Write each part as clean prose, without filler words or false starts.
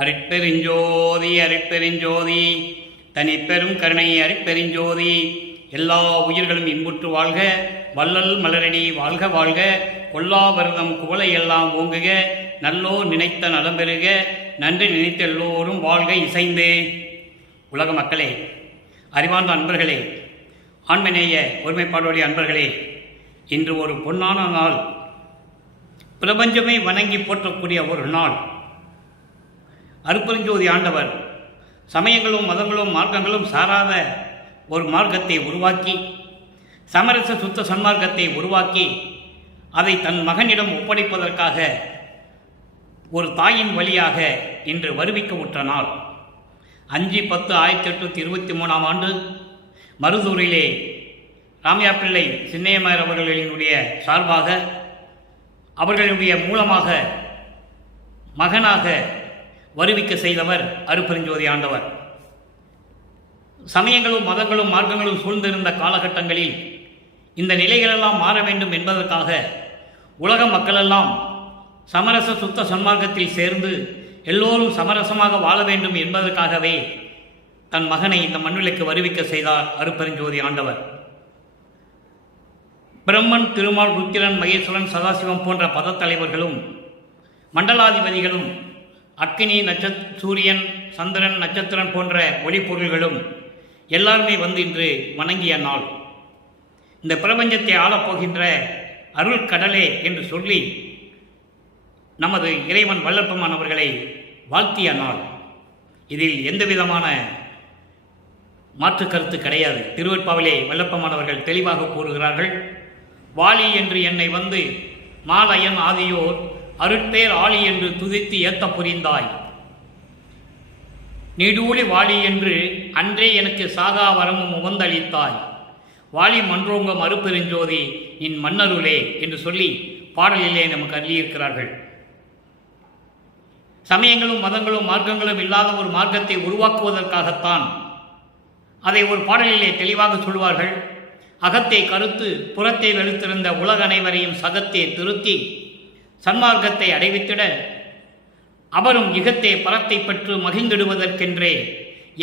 அருட்பெருஞ்சோதி அருட்பெருஞ்சோதி தனிப்பெரும் கருணை அருட்பெருஞ்சோதி. எல்லா உயிர்களும் இன்புற்று வாழ்க, வள்ளல் மலரடி வாழ்க வாழ்க, கொல்லாபரதம் குவளை எல்லாம் ஓங்குக, நல்லோர் நினைத்த நலம் பெறுக, நன்றி நினைத்த எல்லோரும் வாழ்க இசைந்து. உலக மக்களே, அறிவார்ந்த அன்பர்களே, ஆண்மநேய ஒருமைப்பாடுடைய அன்பர்களே, இன்று ஒரு பொன்னான நாள், பிரபஞ்சமே வணங்கி போற்றக்கூடிய ஒரு நாள். அருட்பெருஞ்சோதி ஆண்டவர் சமயங்களும் மதங்களும் மார்க்கங்களும் சாராத ஒரு மார்க்கத்தை உருவாக்கி, சமரச சுத்த சன்மார்க்கத்தை உருவாக்கி, அதை தன் மகனிடம் ஒப்படைப்பதற்காக ஒரு தாயின் வழியாக இன்று வருவிக்க உற்ற நாள் 5/10/1823 மருதூரிலே ராமையா பிள்ளை சின்னையமார் அவர்களினுடைய சார்பாக, அவர்களுடைய மூலமாக மகனாக வருவிக்க செய்தவர் அருட்பெருஞ்சோதி ஆண்டவர். சமயங்களும் மதங்களும் மார்க்கங்களும் சூழ்ந்திருந்த காலகட்டங்களில் இந்த நிலைகளெல்லாம் மாற வேண்டும் என்பதற்காக உலக மக்களெல்லாம் சமரச சுத்த சன்மார்க்கத்தில் சேர்ந்து எல்லோரும் சமரசமாக வாழ வேண்டும் என்பதற்காகவே தன் மகனை இந்த மண்ணுலைக்கு வருவிக்க செய்தார் அருட்பெருஞ்சோதி ஆண்டவர். பிரம்மன், திருமால், ருத்திரன், மகேஸ்வரன், சதாசிவம் போன்ற பதத்தலைவர்களும் மண்டலாதிபதிகளும், அக்கினி, சூரியன், சந்திரன், நட்சத்திரன் போன்ற ஒளிப்பொருள்களும் எல்லாருமே வந்து இன்று வணங்கிய நாள். இந்த பிரபஞ்சத்தை ஆளப்போகின்ற அருள் கடலே என்று சொல்லி நமது இறைவன் வல்லற்பமானவர்களை வாழ்த்திய நாள். இதில் எந்த விதமான மாற்று கருத்து கிடையாது. திருவெட்பாவிலே வல்லப்பமானவர்கள் தெளிவாக கூறுகிறார்கள். வாலி என்று என்னை வந்து மாலையன் ஆதியோர் அருட்பேர் ஆளி என்று துதித்து ஏத்த புரிந்தாய், நீடூழி வாலி என்று அன்றே எனக்கு சாகா வரமும் உவந்தளித்தாய், வாலி மன்றோங்க அருட்பெருஞ்சோதி நின் மன்னருளே என்று சொல்லி பாடலிலே நமக்கு அருளியிருக்கிறார்கள். சமயங்களும் மதங்களும் மார்க்கங்களும் இல்லாத ஒரு மார்க்கத்தை உருவாக்குவதற்காகத்தான் அதை ஒரு பாடலிலே தெளிவாக சொல்வார்கள். அகத்தை கருத்து புறத்தை வெளுத்திருந்த உலக அனைவரையும் சகத்தை திருத்தி சன்மார்க்கத்தை அடைவித்திட அவரும் இகத்தே பரத்தை பெற்று மகிழ்ந்திடுவதற்கென்றே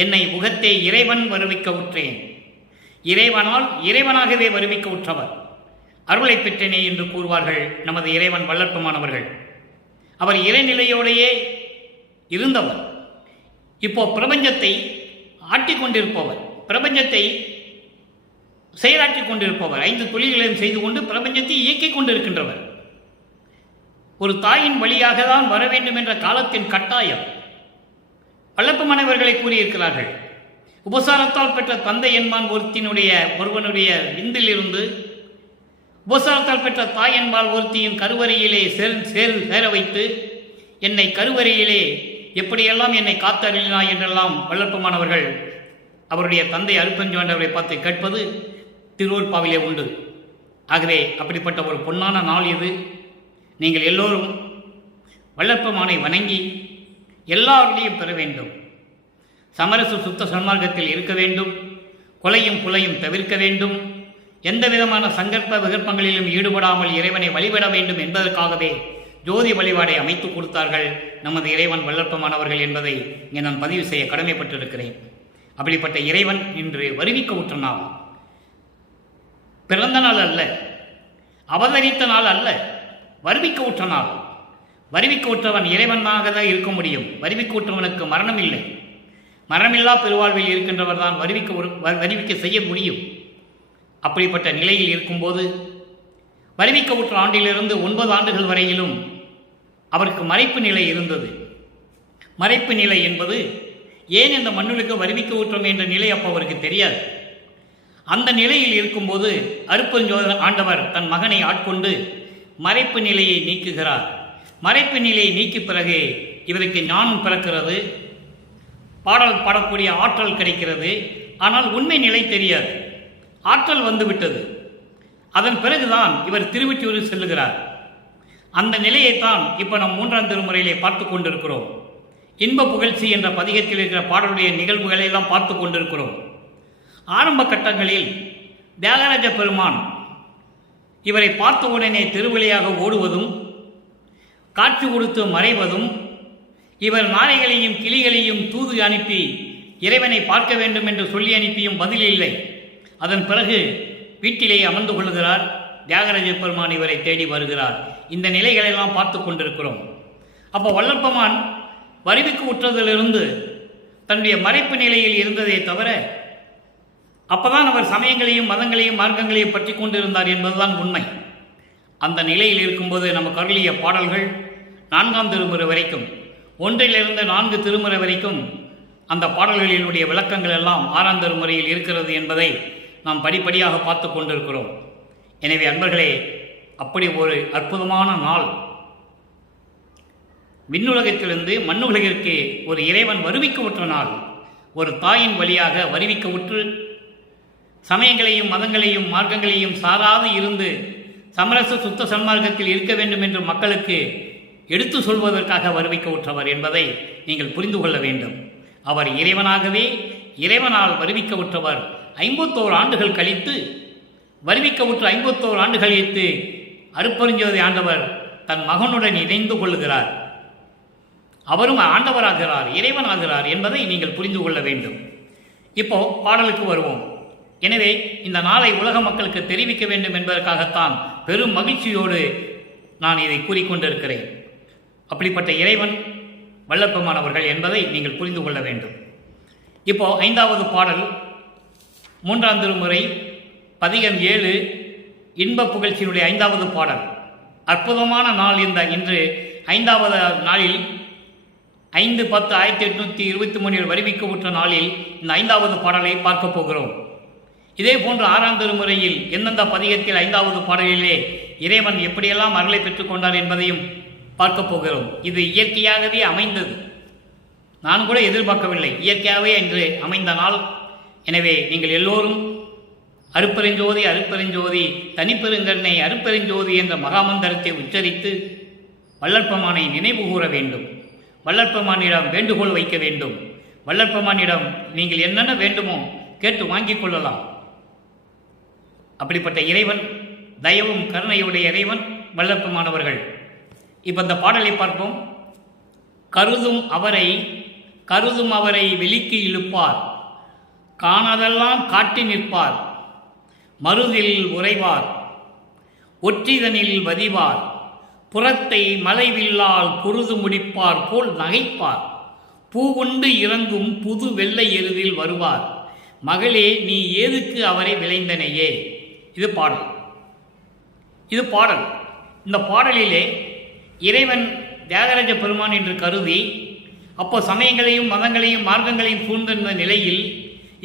என்னை உகத்தே இறைவன் வருவிக்க உற்றேன். இறைவனால் இறைவனாகவே வருவிக்க உற்றவர் அருளை பெற்றேனே என்று கூறுவார்கள் நமது இறைவன் வல்லற்பமானவர்கள். அவர் இறைநிலையோடையே இருந்தவர். இப்போ பிரபஞ்சத்தை ஆட்டிக்கொண்டிருப்பவர், பிரபஞ்சத்தை செயலாற்றிக் கொண்டிருப்பவர், 5 தொழில்களையும் செய்து கொண்டு பிரபஞ்சத்தை இயக்கிக் கொண்டிருக்கின்றவர். ஒரு தாயின் வழியாக தான் வர வேண்டும் என்ற காலத்தின் கட்டாயம் வல்லப்பமானவர்களை கூறியிருக்கிறார்கள். உபசாரத்தால் பெற்ற தந்தை என்பான் ஒருவனுடைய விந்திலிருந்து உபசாரத்தால் பெற்ற தாய் என்பால் ஒருத்தியின் கருவறையிலே சேர வைத்து என்னை கருவறையிலே எப்படியெல்லாம் என்னை காத்தருளினாய் என்றெல்லாம் வல்லப்பமானவர்கள் அவருடைய தந்தை அருட்பெருஞ்சோதியை பார்த்து கேட்பது திருவெட்பாவிலே உண்டு. ஆகவே அப்படிப்பட்ட ஒரு பொன்னான நாள் இது. நீங்கள் எல்லோரும் வல்லற்பமானை வணங்கி எல்லாருடையும் பெற வேண்டும். சமரச சுத்த சன்மார்க்கத்தில் இருக்க வேண்டும். கொலையும் புலையும் தவிர்க்க வேண்டும். எந்த விதமான சங்கற்ப விகற்பங்களிலும் ஈடுபடாமல் இறைவனை வழிபட வேண்டும் என்பதற்காகவே ஜோதி வழிபாடை அமைத்து கொடுத்தார்கள் நமது இறைவன் வல்லற்பமானவர்கள் என்பதை இங்கே நான் பதிவு செய்ய கடமைப்பட்டிருக்கிறேன். அப்படிப்பட்ட இறைவன் இன்று வருவிக்க உற்ற நாள். பிறந்த நாள் அல்ல, அவதரித்த நாள் அல்ல, வருவிக்க உற்ற நாள். வருவிக்க உற்றவன் இறைவனாக தான் இருக்க முடியும். வருவிக்க உற்றவனுக்கு மரணம் இல்லை. மரணமில்லா பெருவாழ்வில் இருக்கின்றவர் தான் வருவிக்க செய்ய முடியும். அப்படிப்பட்ட நிலையில் இருக்கும்போது வருவிக்க உற்ற ஆண்டிலிருந்து 9 ஆண்டுகள் வரையிலும் அவருக்கு மறைப்பு நிலை இருந்தது. மறைப்பு நிலை என்பது ஏன் இந்த மண்ணுக்கு வருவிக்க உற்றோம் என்ற நிலை அப்போ அவருக்கு தெரியாது. அந்த நிலையில் இருக்கும்போது அருட்பெருஞ்சோதி ஆண்டவர் தன் மகனை ஆட்கொண்டு மறைப்பு நிலையை நீக்குகிறார். மறைப்பு நிலையை நீக்கி பிறகு இவருக்கு ஞானம் பிறக்கிறது, பாடல் பாடக்கூடிய ஆற்றல் கிடைக்கிறது. ஆனால் உண்மை நிலை தெரியாது. ஆற்றல் வந்துவிட்டது. அதன் பிறகுதான் இவர் திருவொற்றியூர் செல்லுகிறார். அந்த நிலையைத்தான் இப்போ நாம் 3ஆம் திருமுறையிலே பார்த்து கொண்டிருக்கிறோம். இன்ப புகழ்ச்சி என்ற பதிகத்தில் இருக்கிற பாடலுடைய நிகழ்வுகளை எல்லாம் பார்த்து கொண்டிருக்கிறோம். ஆரம்ப கட்டங்களில் தியாகராஜ பெருமான் இவரை பார்த்த உடனே திருவழியாக ஓடுவதும் காட்சி கொடுத்து மறைவதும் இவர் நாரைகளையும் கிளிகளையும் தூது அனுப்பி இறைவனை பார்க்க வேண்டும் என்று சொல்லி அனுப்பியும் பதில் இல்லை. அதன் பிறகு வீட்டிலே அமர்ந்து கொள்கிறார். தியாகராஜ பெருமான் இவரை தேடி வருகிறார். இந்த நிலைகளெல்லாம் பார்த்து கொண்டிருக்கிறோம். அப்போ வல்லற்பெருமான் வருவிக்கு உற்றதிலிருந்து தன்னுடைய மறைப்பு நிலையில் இருந்ததே தவிர அப்பதான் அவர் சமயங்களையும் மதங்களையும் மார்க்கங்களையும் பற்றி கொண்டிருந்தார் என்பதுதான் உண்மை. அந்த நிலையில் இருக்கும்போது நமக்கு அருளிய பாடல்கள் 4ஆம் திருமுறை வரைக்கும், 1 to 4 திருமுறை வரைக்கும் அந்த பாடல்களினுடைய விளக்கங்கள் எல்லாம் 6ஆம் திருமுறையில் இருக்கிறது என்பதை நாம் படிப்படியாக பார்த்து கொண்டிருக்கிறோம். எனவே அன்பர்களே, அப்படி ஒரு அற்புதமான நாள், விண்ணுலகத்திலிருந்து மண்ணுலகிற்கு ஒரு இறைவன் வருவிக்க உற்ற நாள், ஒரு தாயின் வழியாக வருவிக்க உற்று சமயங்களையும் மதங்களையும் மார்க்கங்களையும் சாராது இருந்து சமரச சுத்த சன்மார்க்கத்தில் இருக்க வேண்டும் என்று மக்களுக்கு எடுத்து சொல்வதற்காக வருவிக்க உற்றவர் என்பதை நீங்கள் புரிந்து கொள்ள வேண்டும். அவர் இறைவனாகவே இறைவனால் வருவிக்க உற்றவர். 51 ஆண்டுகள் கழித்து வருவிக்க உற்ற 51 ஆண்டுகள் கழித்து அருட்பெருஞ்சோதி ஆண்டவர் தன் மகனுடன் இணைந்து கொள்கிறார். அவரும் ஆண்டவராகிறார், இறைவனாகிறார் என்பதை நீங்கள் புரிந்து கொள்ள வேண்டும். இப்போ பாடலுக்கு வருவோம். எனவே இந்த நாளை உலக மக்களுக்கு தெரிவிக்க வேண்டும் என்பதற்காகத்தான் பெரும் மகிழ்ச்சியோடு நான் இதை கூறிக்கொண்டிருக்கிறேன். அப்படிப்பட்ட இறைவன் வல்லற்பெருமான் அவர்கள் என்பதை நீங்கள் புரிந்து கொள்ள வேண்டும். இப்போ 5வது பாடல் 3ஆம் திருமுறை பதிகம் 7 இன்ப புகழ்ச்சியினுடைய 5வது பாடல். அற்புதமான நாள் இன்று 5வது நாளில் 5/10/1823 வருவிக்க உற்ற நாளில் இந்த 5வது பாடலை பார்க்க போகிறோம். இதே போன்று 6ஆம் திருமுறையில் எந்தெந்த பதிகத்தில் 5வது பாடலிலே இறைவன் எப்படியெல்லாம் அருளை பெற்றுக் கொண்டார் என்பதையும் பார்க்க போகிறோம். இது இயற்கையாகவே அமைந்தது, நான் கூட எதிர்பார்க்கவில்லை, இயற்கையாகவே இன்று அமைந்த நாள். எனவே நீங்கள் எல்லோரும் அருட்பெருஞ்சோதி அருட்பெருஞ்சோதி தனிப்பெருங்கருணை அருட்பெருஞ்சோதி என்ற மகாமந்திரத்தை உச்சரித்து வல்லற்பெருமானை நினைவு கூற வேண்டும். வல்லற்பெருமானிடம் வேண்டுகோள் வைக்க வேண்டும். வல்லற்பெருமானிடம் நீங்கள் என்னென்ன வேண்டுமோ கேட்டு வாங்கிக் கொள்ளலாம். அப்படிப்பட்ட இறைவன், தயவும் கருணையுடைய இறைவன் வல்லற்பெருமானவர்கள். இப்போ இந்த பாடலை பார்ப்போம். கருதும் அவரை வெளிக்கு இழுப்பார், காணதெல்லாம் காட்டி நிற்பார், மருதில் உறைவார், ஒற்றிதனில் வதிவார், புறத்தை மலைவில்லால் பொருது முடிப்பார் போல் நகைப்பார், பூவுண்டு இறங்கும் புது வெள்ளை எருதில் வருவார், மகளே நீ ஏதுக்கு அவரை விளைந்தனையே. இது பாடல். இந்த பாடலிலே இறைவன் தியாகராஜ பெருமான் என்று கருதி அப்போ சமயங்களையும் மதங்களையும் மார்க்கங்களையும் சூழ்ந்திருந்த நிலையில்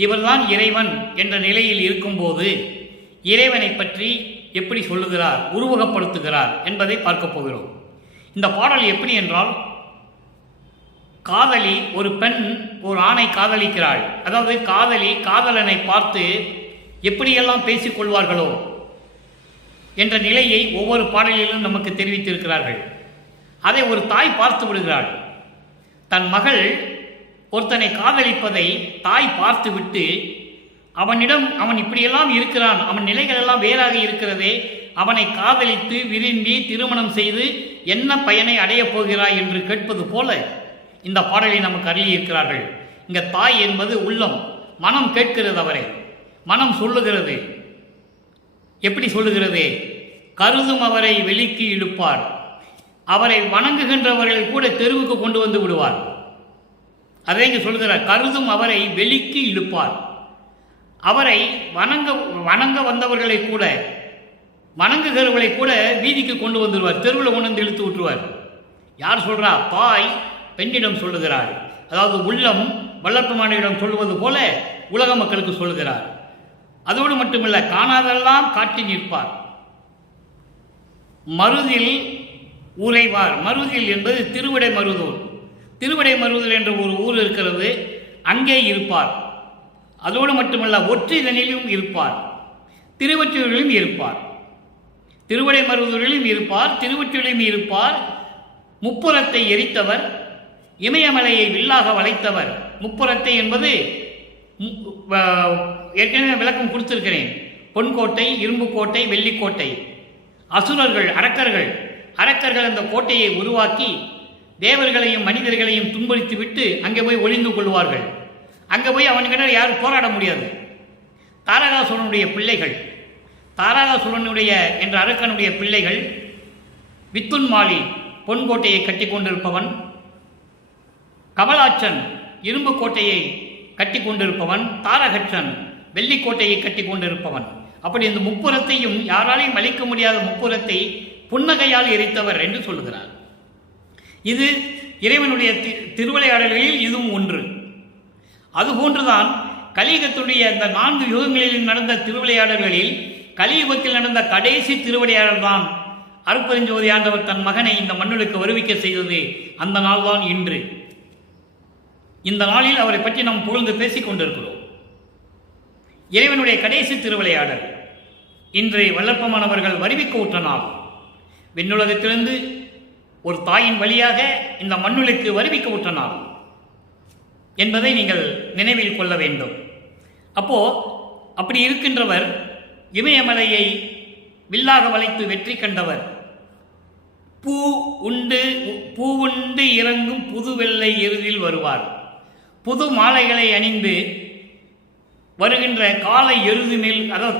இவர்தான் இறைவன் என்ற நிலையில் இருக்கும்போது இறைவனை பற்றி எப்படி சொல்லுகிறார், உருவகப்படுத்துகிறார் என்பதை பார்க்க போகிறோம். இந்த பாடல் எப்படி என்றால், காதலி, ஒரு பெண் ஒரு ஆணை காதலிக்கிறாள். அதாவது காதலி காதலனை பார்த்து எப்படியெல்லாம் பேசிக்கொள்வார்களோ என்ற நிலையை ஒவ்வொரு பாடலிலும் நமக்கு தெரிவித்திருக்கிறார்கள். அதை ஒரு தாய் பார்த்து விடுகிறாள். தன் மகள் ஒருத்தனை காதலிப்பதை தாய் பார்த்துவிட்டு அவன் இப்படியெல்லாம் இருக்கிறான், அவன் நிலைகள் எல்லாம் வேறாக இருக்கிறதே, அவனை காதலித்து விரும்பி திருமணம் செய்து என்ன பயனை அடையப் போகிறாய் என்று கேட்பது போல இந்த பாடலை நமக்கு அருளியிருக்கிறார்கள். இங்க தாய் என்பது உள்ளம், மனம் கேட்கிறது, அவரை மனம் சொல்லுகிறது. எப்படி சொல்லுகிறது? கருதும் அவரை வெளிக்கு இழுப்பார், அவரை வணங்குகின்றவர்கள் கூட தெருவுக்கு கொண்டு வந்து விடுவார். அதை இங்கு சொல்கிறார். கருதும் அவரை வெளிக்கு இழுப்பார், அவரை வணங்க வந்தவர்களை கூட, வணங்குகிறவர்களை கூட வீதிக்கு கொண்டு வந்துடுவார், தெருவில் கொண்டு வந்து இழுத்து விட்டுருவார். யார் சொல்றா? தாய் பெண்ணிடம் சொல்லுகிறார். அதாவது உள்ளம் வல்லற்பெருமானிடம் சொல்லுவது போல உலக மக்களுக்கு சொல்லுகிறார். அதோடு மட்டுமல்ல, காணாதெல்லாம் காட்டி நிற்பார், மருதில் உறைவார். மருதில் என்பது திருவிடைமருதூர். திருவிடைமருதூர் என்ற ஒரு ஊர் இருக்கிறது, அங்கே இருப்பார். அதோடு மட்டுமல்ல, ஒற்றிதனிலும் இருப்பார், திருவொற்றியூரிலும் இருப்பார். திருவிடைமருதூரிலும் இருப்பார், திருவொற்றியூரிலும் இருப்பார். முப்புறத்தை எரித்தவர், இமயமலையை வில்லாக வளைத்தவர். முப்புறத்தை என்பது ஏற்கனவே விளக்கம் கொடுத்திருக்கிறேன். பொன்கோட்டை, இரும்பு கோட்டை, வெள்ளிக்கோட்டை. அசுரர்கள், அரக்கர்கள் அந்த கோட்டையை உருவாக்கி தேவர்களையும் மனிதர்களையும் துன்புறுத்தி விட்டு அங்கே போய் ஒளிந்து கொள்வார்கள். அங்கே போய் அவன்கிட்ட யாரும் போராட முடியாது. தாரகாசுரனுடைய பிள்ளைகள், தாரகாசுரனுடைய என்ற அரக்கனுடைய பிள்ளைகள், வித்துன்மாலி பொன்கோட்டையை கட்டி கொண்டிருப்பவன், கமலாச்சன் இரும்பு கோட்டையை கட்டி கொண்டிருப்பவன், தாரகச்சன் வெள்ளிக்கோட்டையை கட்டி கொண்டிருப்பவன். அப்படி இந்த முப்புறத்தையும் யாராலையும் அழிக்க முடியாத முப்புறத்தை புன்னகையால் எரித்தவர் என்று சொல்லுகிறார். இது இறைவனுடைய திருவிளையாடல்களில் இதுவும் ஒன்று. அதுபோன்றுதான் கலியுகத்துடைய அந்த 4 யுகங்களில் நடந்த திருவிளையாடல்களில் கலியுகத்தில் நடந்த கடைசி திருவிளையாடல் தான் அருட்பெருஞ்சோதி ஆண்டவர் தன் மகனை இந்த மண்ணுக்கு வருவிக்க செய்தது. அந்த நாள் தான் இன்று. இந்த நாளில் அவரை பற்றி நாம் புகழ்ந்து பேசிக் கொண்டிருக்கிறோம். இறைவனுடைய கடைசி திருவிளையாடல் இன்று வல்லற்பமானவர்கள் வருவிக்க உற்ற நாள். விண்ணுலகத்திலிருந்து ஒரு தாயின் வழியாக இந்த மண்ணுக்கு வருவிக்க உற்ற நாள் என்பதை நீங்கள் நினைவில் கொள்ள வேண்டும். அப்படி இருக்கின்றவர் இமயமலையை வில்லாக வளைத்து வெற்றி கண்டவர். பூ உண்டு இறங்கும் புது வெள்ளை எருதில் வருவார். புது மாலைகளை அணிந்து வருகின்ற காலை எருது மேல், அதாவது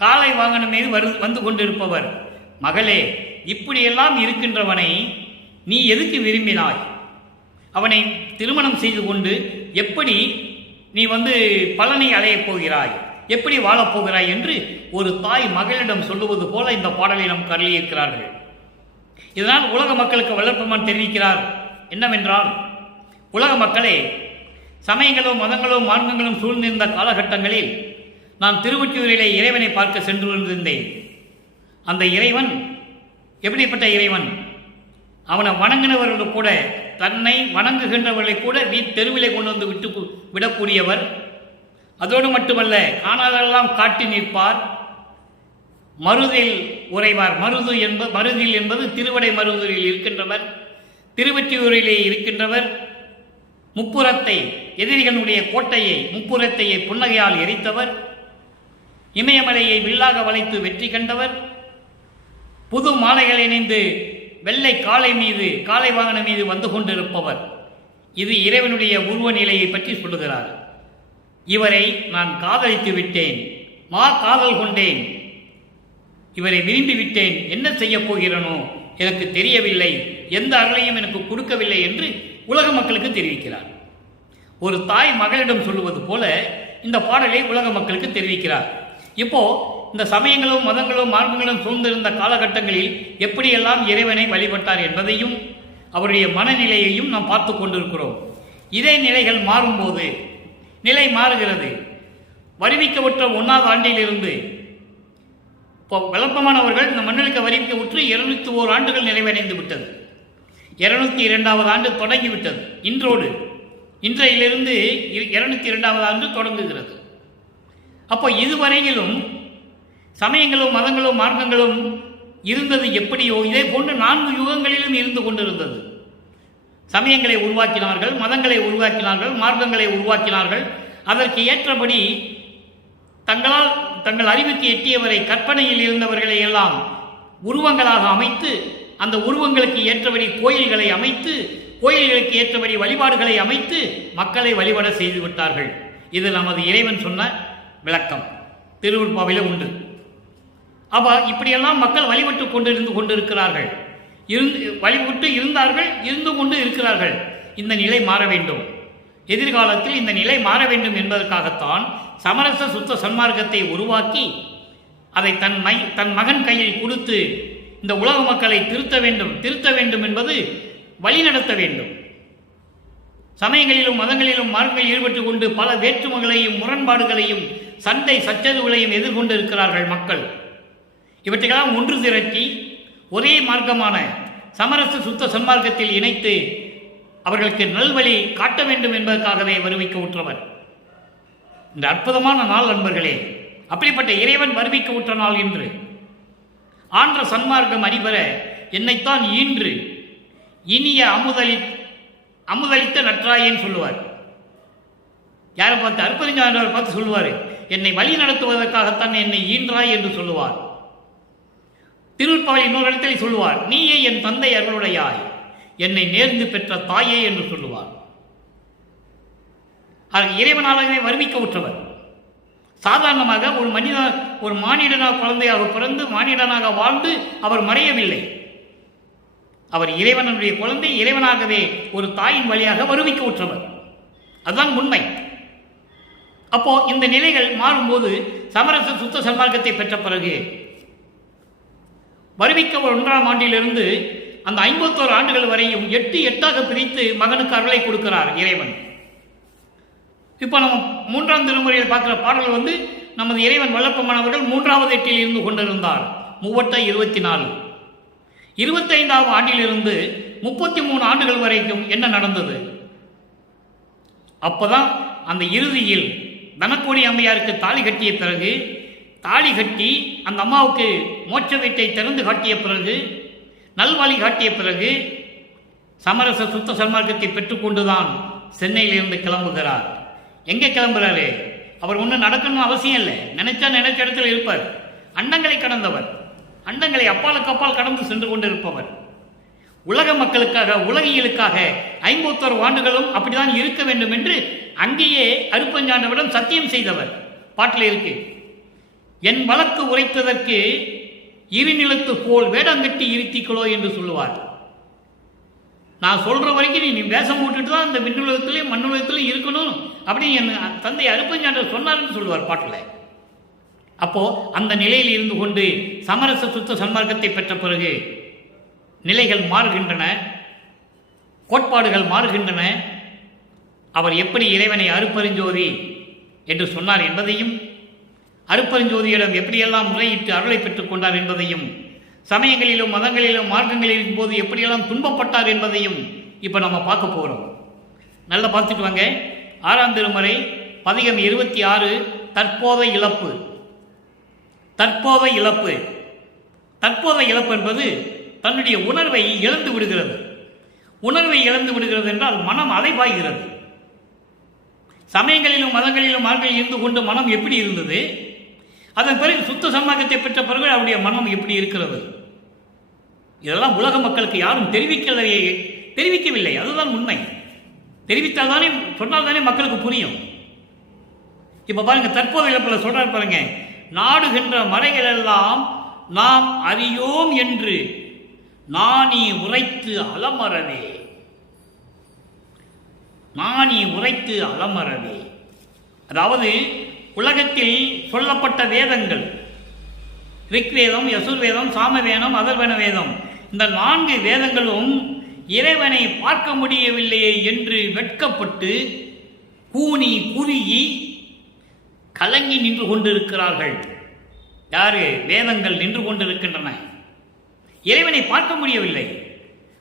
காலை வாகனம் மீது வந்து கொண்டிருப்பவர். மகளே, இப்படியெல்லாம் இருக்கின்றவனை நீ எதுக்கு விரும்பினாய்? அவனை திருமணம் செய்து கொண்டு எப்படி நீ பலனை அடையப் போகிறாய், எப்படி வாழப்போகிறாய் என்று ஒரு தாய் மகளிடம் சொல்லுவது போல இந்த பாடலை நாம் கருளியிருக்கிறார்கள். இதனால் உலக மக்களுக்கு வல்லற்பெருமான் தெரிவிக்கிறார் என்னவென்றால், உலக மக்களே, சமயங்களோ மதங்களோ மார்க்கங்களும் சூழ்ந்திருந்த காலகட்டங்களில் நான் திருவொற்றியூரிலே இறைவனை பார்க்க சென்று வந்திருந்தேன். அந்த இறைவன் எப்படிப்பட்ட இறைவன்? அவனை வணங்கினவர்கள் கூட, தன்னை வணங்குகின்றவர்களை கூட தெருவிலே கொண்டு வந்து விடக்கூடியவர். அதோடு மட்டுமல்ல, காணாதெல்லாம் காட்டி நிற்பார், மருதில் உறைவார். மருதில் என்பது திருவடை மருதூரில் இருக்கின்றவர், திருவொற்றியூரிலே இருக்கின்றவர். முப்புறத்தை, எதிரிகளுடைய கோட்டையை, முப்புறத்தையை புன்னகையால் எரித்தவர். இமயமலையை வில்லாக வளைத்து வெற்றி கண்டவர். புது மாலைகள் இணைந்து வெள்ளை காலை வாகனம் மீது வந்து கொண்டிருப்பவர். இது இறைவனுடைய உருவ நிலையை பற்றி சொல்லுகிறார். இவரை நான் காதலித்து விட்டேன், காதல் கொண்டேன், இவரை விரும்பி விட்டேன், என்ன செய்ய போகிறனோ எனக்கு தெரியவில்லை, எந்த அருளையும் எனக்கு கொடுக்கவில்லை என்று உலக மக்களுக்கு தெரிவிக்கிறார். ஒரு தாய் மகளிடம் சொல்லுவது போல இந்த பாடலை உலக மக்களுக்கு தெரிவிக்கிறார். இப்போ இந்த சமயங்களும் மதங்களும் மார்க்கங்களும் சூழ்ந்திருந்த காலகட்டங்களில் எப்படியெல்லாம் இறைவனை வழிபட்டார் என்பதையும் அவருடைய மனநிலையையும் நாம் பார்த்து கொண்டிருக்கிறோம். இதே நிலைகள் மாறும்போது நிலை மாறுகிறது. வருவிக்கப்பட்ட 1ஆவது ஆண்டிலிருந்து இப்போ வல்லற்பமானவர்கள் இந்த மண்ணுக்கு வருவிக்க உற்று 201 ஆண்டுகள் நிறைவடைந்து விட்டது. 202வது ஆண்டு தொடங்கிவிட்டது. இன்றையிலிருந்து 202வது ஆண்டு தொடங்குகிறது. அப்போ இதுவரையிலும் சமயங்களும் மதங்களும் மார்க்கங்களும் இருந்தது எப்படியோ இதே போன்று 4 யுகங்களிலும் இருந்து கொண்டிருந்தது. சமயங்களை உருவாக்கினார்கள், மதங்களை உருவாக்கினார்கள், மார்க்கங்களை உருவாக்கினார்கள். அதற்கு ஏற்றபடி தங்கள் அறிவுக்கு எட்டியவரை, கற்பனையில் இருந்தவர்களை எல்லாம் உருவங்களாக அமைத்து, அந்த உருவங்களுக்கு ஏற்றபடி கோயில்களை அமைத்து, கோயில்களுக்கு ஏற்றபடி வழிபாடுகளை அமைத்து மக்களை வழிபட செய்து விட்டார்கள். இது நமது இறைவன் சொன்ன விளக்கம் திருவருட்பாவிலே உண்டு. இப்படியெல்லாம் மக்கள் வழிபட்டு கொண்டிருக்கிறார்கள், வழிபட்டு இருந்தார்கள், இருந்து கொண்டு இருக்கிறார்கள். இந்த நிலை மாற வேண்டும். எதிர்காலத்தில் இந்த நிலை மாற வேண்டும் என்பதற்காகத்தான் சமரச சுத்த சன்மார்க்கத்தை உருவாக்கி அதை தன் மகன் கையில் கொடுத்து இந்த உலக மக்களை திருத்த வேண்டும் என்பது வழிநடத்த வேண்டும். சமயங்களிலும் மதங்களிலும் மார்க்கங்களில் ஈடுபட்டு கொண்டு பல வேற்றுமைகளையும் முரண்பாடுகளையும் சண்டை சச்சரவுகளையும் எதிர்கொண்டு இருக்கிறார்கள் மக்கள். இவற்றையெல்லாம் ஒன்று திரட்டி ஒரே மார்க்கமான சமரச சுத்த சன்மார்க்கத்தில் இணைத்து அவர்களுக்கு நல்வழி காட்ட வேண்டும் என்பதற்காகவே வருவிக்க உற்றவர் இந்த அற்புதமான நாள். நண்பர்களே, அப்படிப்பட்ட இறைவன் வருவிக்க உற்ற நாள் இன்று. ஆன்ற சன்மார்க்கம் அறிபெற என்னைத்தான் ஈன்று இனிய அமுதளித்த நற்றாயேன்னு சொல்லுவார். யாரை பார்த்து? அருட்பெருஞ்சாண்டவர் பார்த்து சொல்லுவார், என்னை வழி நடத்துவதற்காகத்தான் என்னை ஈன்றாய் என்று சொல்லுவார். திருப்பாவை இன்னொரு இடத்தில் சொல்லுவார், நீயே என் தந்தை அருளுடையாய், என்னை நேர்ந்து பெற்ற தாயே என்று சொல்லுவார். இறைவனாகவே வருவிக்க உற்றவர். சாதாரணமாக ஒரு மானிடனாக குழந்தையாக பிறந்து மானிடனாக வாழ்ந்து அவர் மறையவில்லை. அவர் இறைவனுடைய குழந்தை, இறைவனாகவே ஒரு தாயின் வழியாக வருவிக்க உற்றவர். அதுதான் உண்மை. அப்போ இந்த நிலைகள் மாறும்போது சமரச சுத்த சன்மார்க்கத்தை பெற்ற பிறகு வருவிக்க 1ஆம் ஆண்டிலிருந்து அந்த 51 ஆண்டுகள் வரையும் 8 பிரித்து மகனுக்கு அருளை கொடுக்கிறார் இறைவன். இப்போ நம்ம 3ஆம் திருமுறையில் பார்க்குற பாடல் நமது இறைவன் வல்லப்பமானவர்கள் 3வது எட்டில் இருந்து கொண்டிருந்தார். 24 25ஆம் ஆண்டிலிருந்து 33 ஆண்டுகள் வரைக்கும் என்ன நடந்தது? அப்போதான் அந்த இறுதியில் தனக்கோடி அம்மையாருக்கு தாலி கட்டிய பிறகு, தாலி கட்டி அந்த அம்மாவுக்கு மோட்ச வீட்டை திறந்து காட்டிய பிறகு, நல்வழி காட்டிய பிறகு சமரச சுத்த சன்மார்க்கத்தை பெற்றுக்கொண்டுதான் சென்னையிலிருந்து கிளம்புகிறார். எங்கே கிளம்புறாரு? அவர் ஒன்றும் நடக்கணும்னு அவசியம் இல்லை. நினைச்ச இடத்துல இருப்பார். அண்டங்களை கடந்தவர், அண்டங்களை அப்பாலுக்கு அப்பால் கடந்து சென்று கொண்டிருப்பவர். உலக மக்களுக்காக, உலகியலுக்காக 51 ஆண்டுகளும் அப்படிதான் இருக்க வேண்டும் என்று அங்கேயே அருப்பஞ்சாண்டவிடம் சத்தியம் செய்தவர். பாட்டில் இருக்கு, என் வழக்கு உரைத்ததற்கு இருநிலத்து போல் வேடங்கட்டி இருத்திக்கொள்ளோ என்று சொல்லுவார். நான் சொல்ற வரைக்கும் நீ வேஷம் போட்டுட்டு தான் இந்த விண்ணுலகத்திலையும் மண்ணுலகத்திலையும் இருக்கணும் அப்படின்னு என் தந்தை அருப்பஞ்சாண்டர் சொன்னார்னு சொல்லுவார் பாட்டில். அப்போ அந்த நிலையில் இருந்து கொண்டு சமரச சுத்த சன்மார்க்கத்தை பெற்ற பிறகு நிலைகள் மாறுகின்றன, கோட்பாடுகள் மாறுகின்றன. அவர் எப்படி இறைவனை அருப்பெருஞ்சோதி என்று சொன்னார் என்பதையும், அருப்பெருஞ்சோதியிடம் எப்படியெல்லாம் முறையிட்டு அருளை பெற்றுக் கொண்டார் என்பதையும், சமயங்களிலும் மதங்களிலும் மார்க்கங்களிலும் போது எப்படியெல்லாம் துன்பப்பட்டார் என்பதையும் இப்போ நம்ம பார்க்க போகிறோம். நல்லா பார்த்துட்டு வாங்க. 6ஆம் திருமுறை பதிகம் 26 தற்போத இழப்பு. தற்போத இழப்பு, தற்போத இழப்பு என்பது தன்னுடைய உணர்வை இழந்து விடுகிறது. உணர்வை இழந்து விடுகிறது என்றால் மனம் அலைபாய்கிறது. சமயங்களிலும் மதங்களிலும் மார்களில் இருந்து கொண்டு மனம் எப்படி இருந்தது, அதன் பிறகு சுத்த சன்மார்க்கத்தை பெற்ற பிறகு அவருடைய மனம் எப்படி இருக்கிறது, இதெல்லாம் உலக மக்களுக்கு யாரும் தெரிவிக்கவில்லை. அதுதான் உண்மை. தெரிவித்தால் தானே, சொன்னால் தானே மக்களுக்கு புரியும். இப்ப பாருங்க, தற்போது இழப்பில் சொல்றாரு பாருங்க, நாடுகின்ற மறைகள் எல்லாம் நாம் அறியோம் என்று நானி உரைத்து அலமரவே. நானி உரைத்து அலமரவே, அதாவது உலகத்தில் சொல்லப்பட்ட வேதங்கள், ரிக்வேதம், யசுர்வேதம், சாமவேதம், அதர்வன வேதம், இந்த 4 வேதங்களும் இறைவனை பார்க்க முடியவில்லையே என்று வெட்கப்பட்டு கூனி குறுகி கலங்கி நின்று கொண்டிருக்கிறார்கள். யாரு? வேதங்கள் நின்று கொண்டிருக்கின்றன. இறைவனை பார்க்க முடியவில்லை.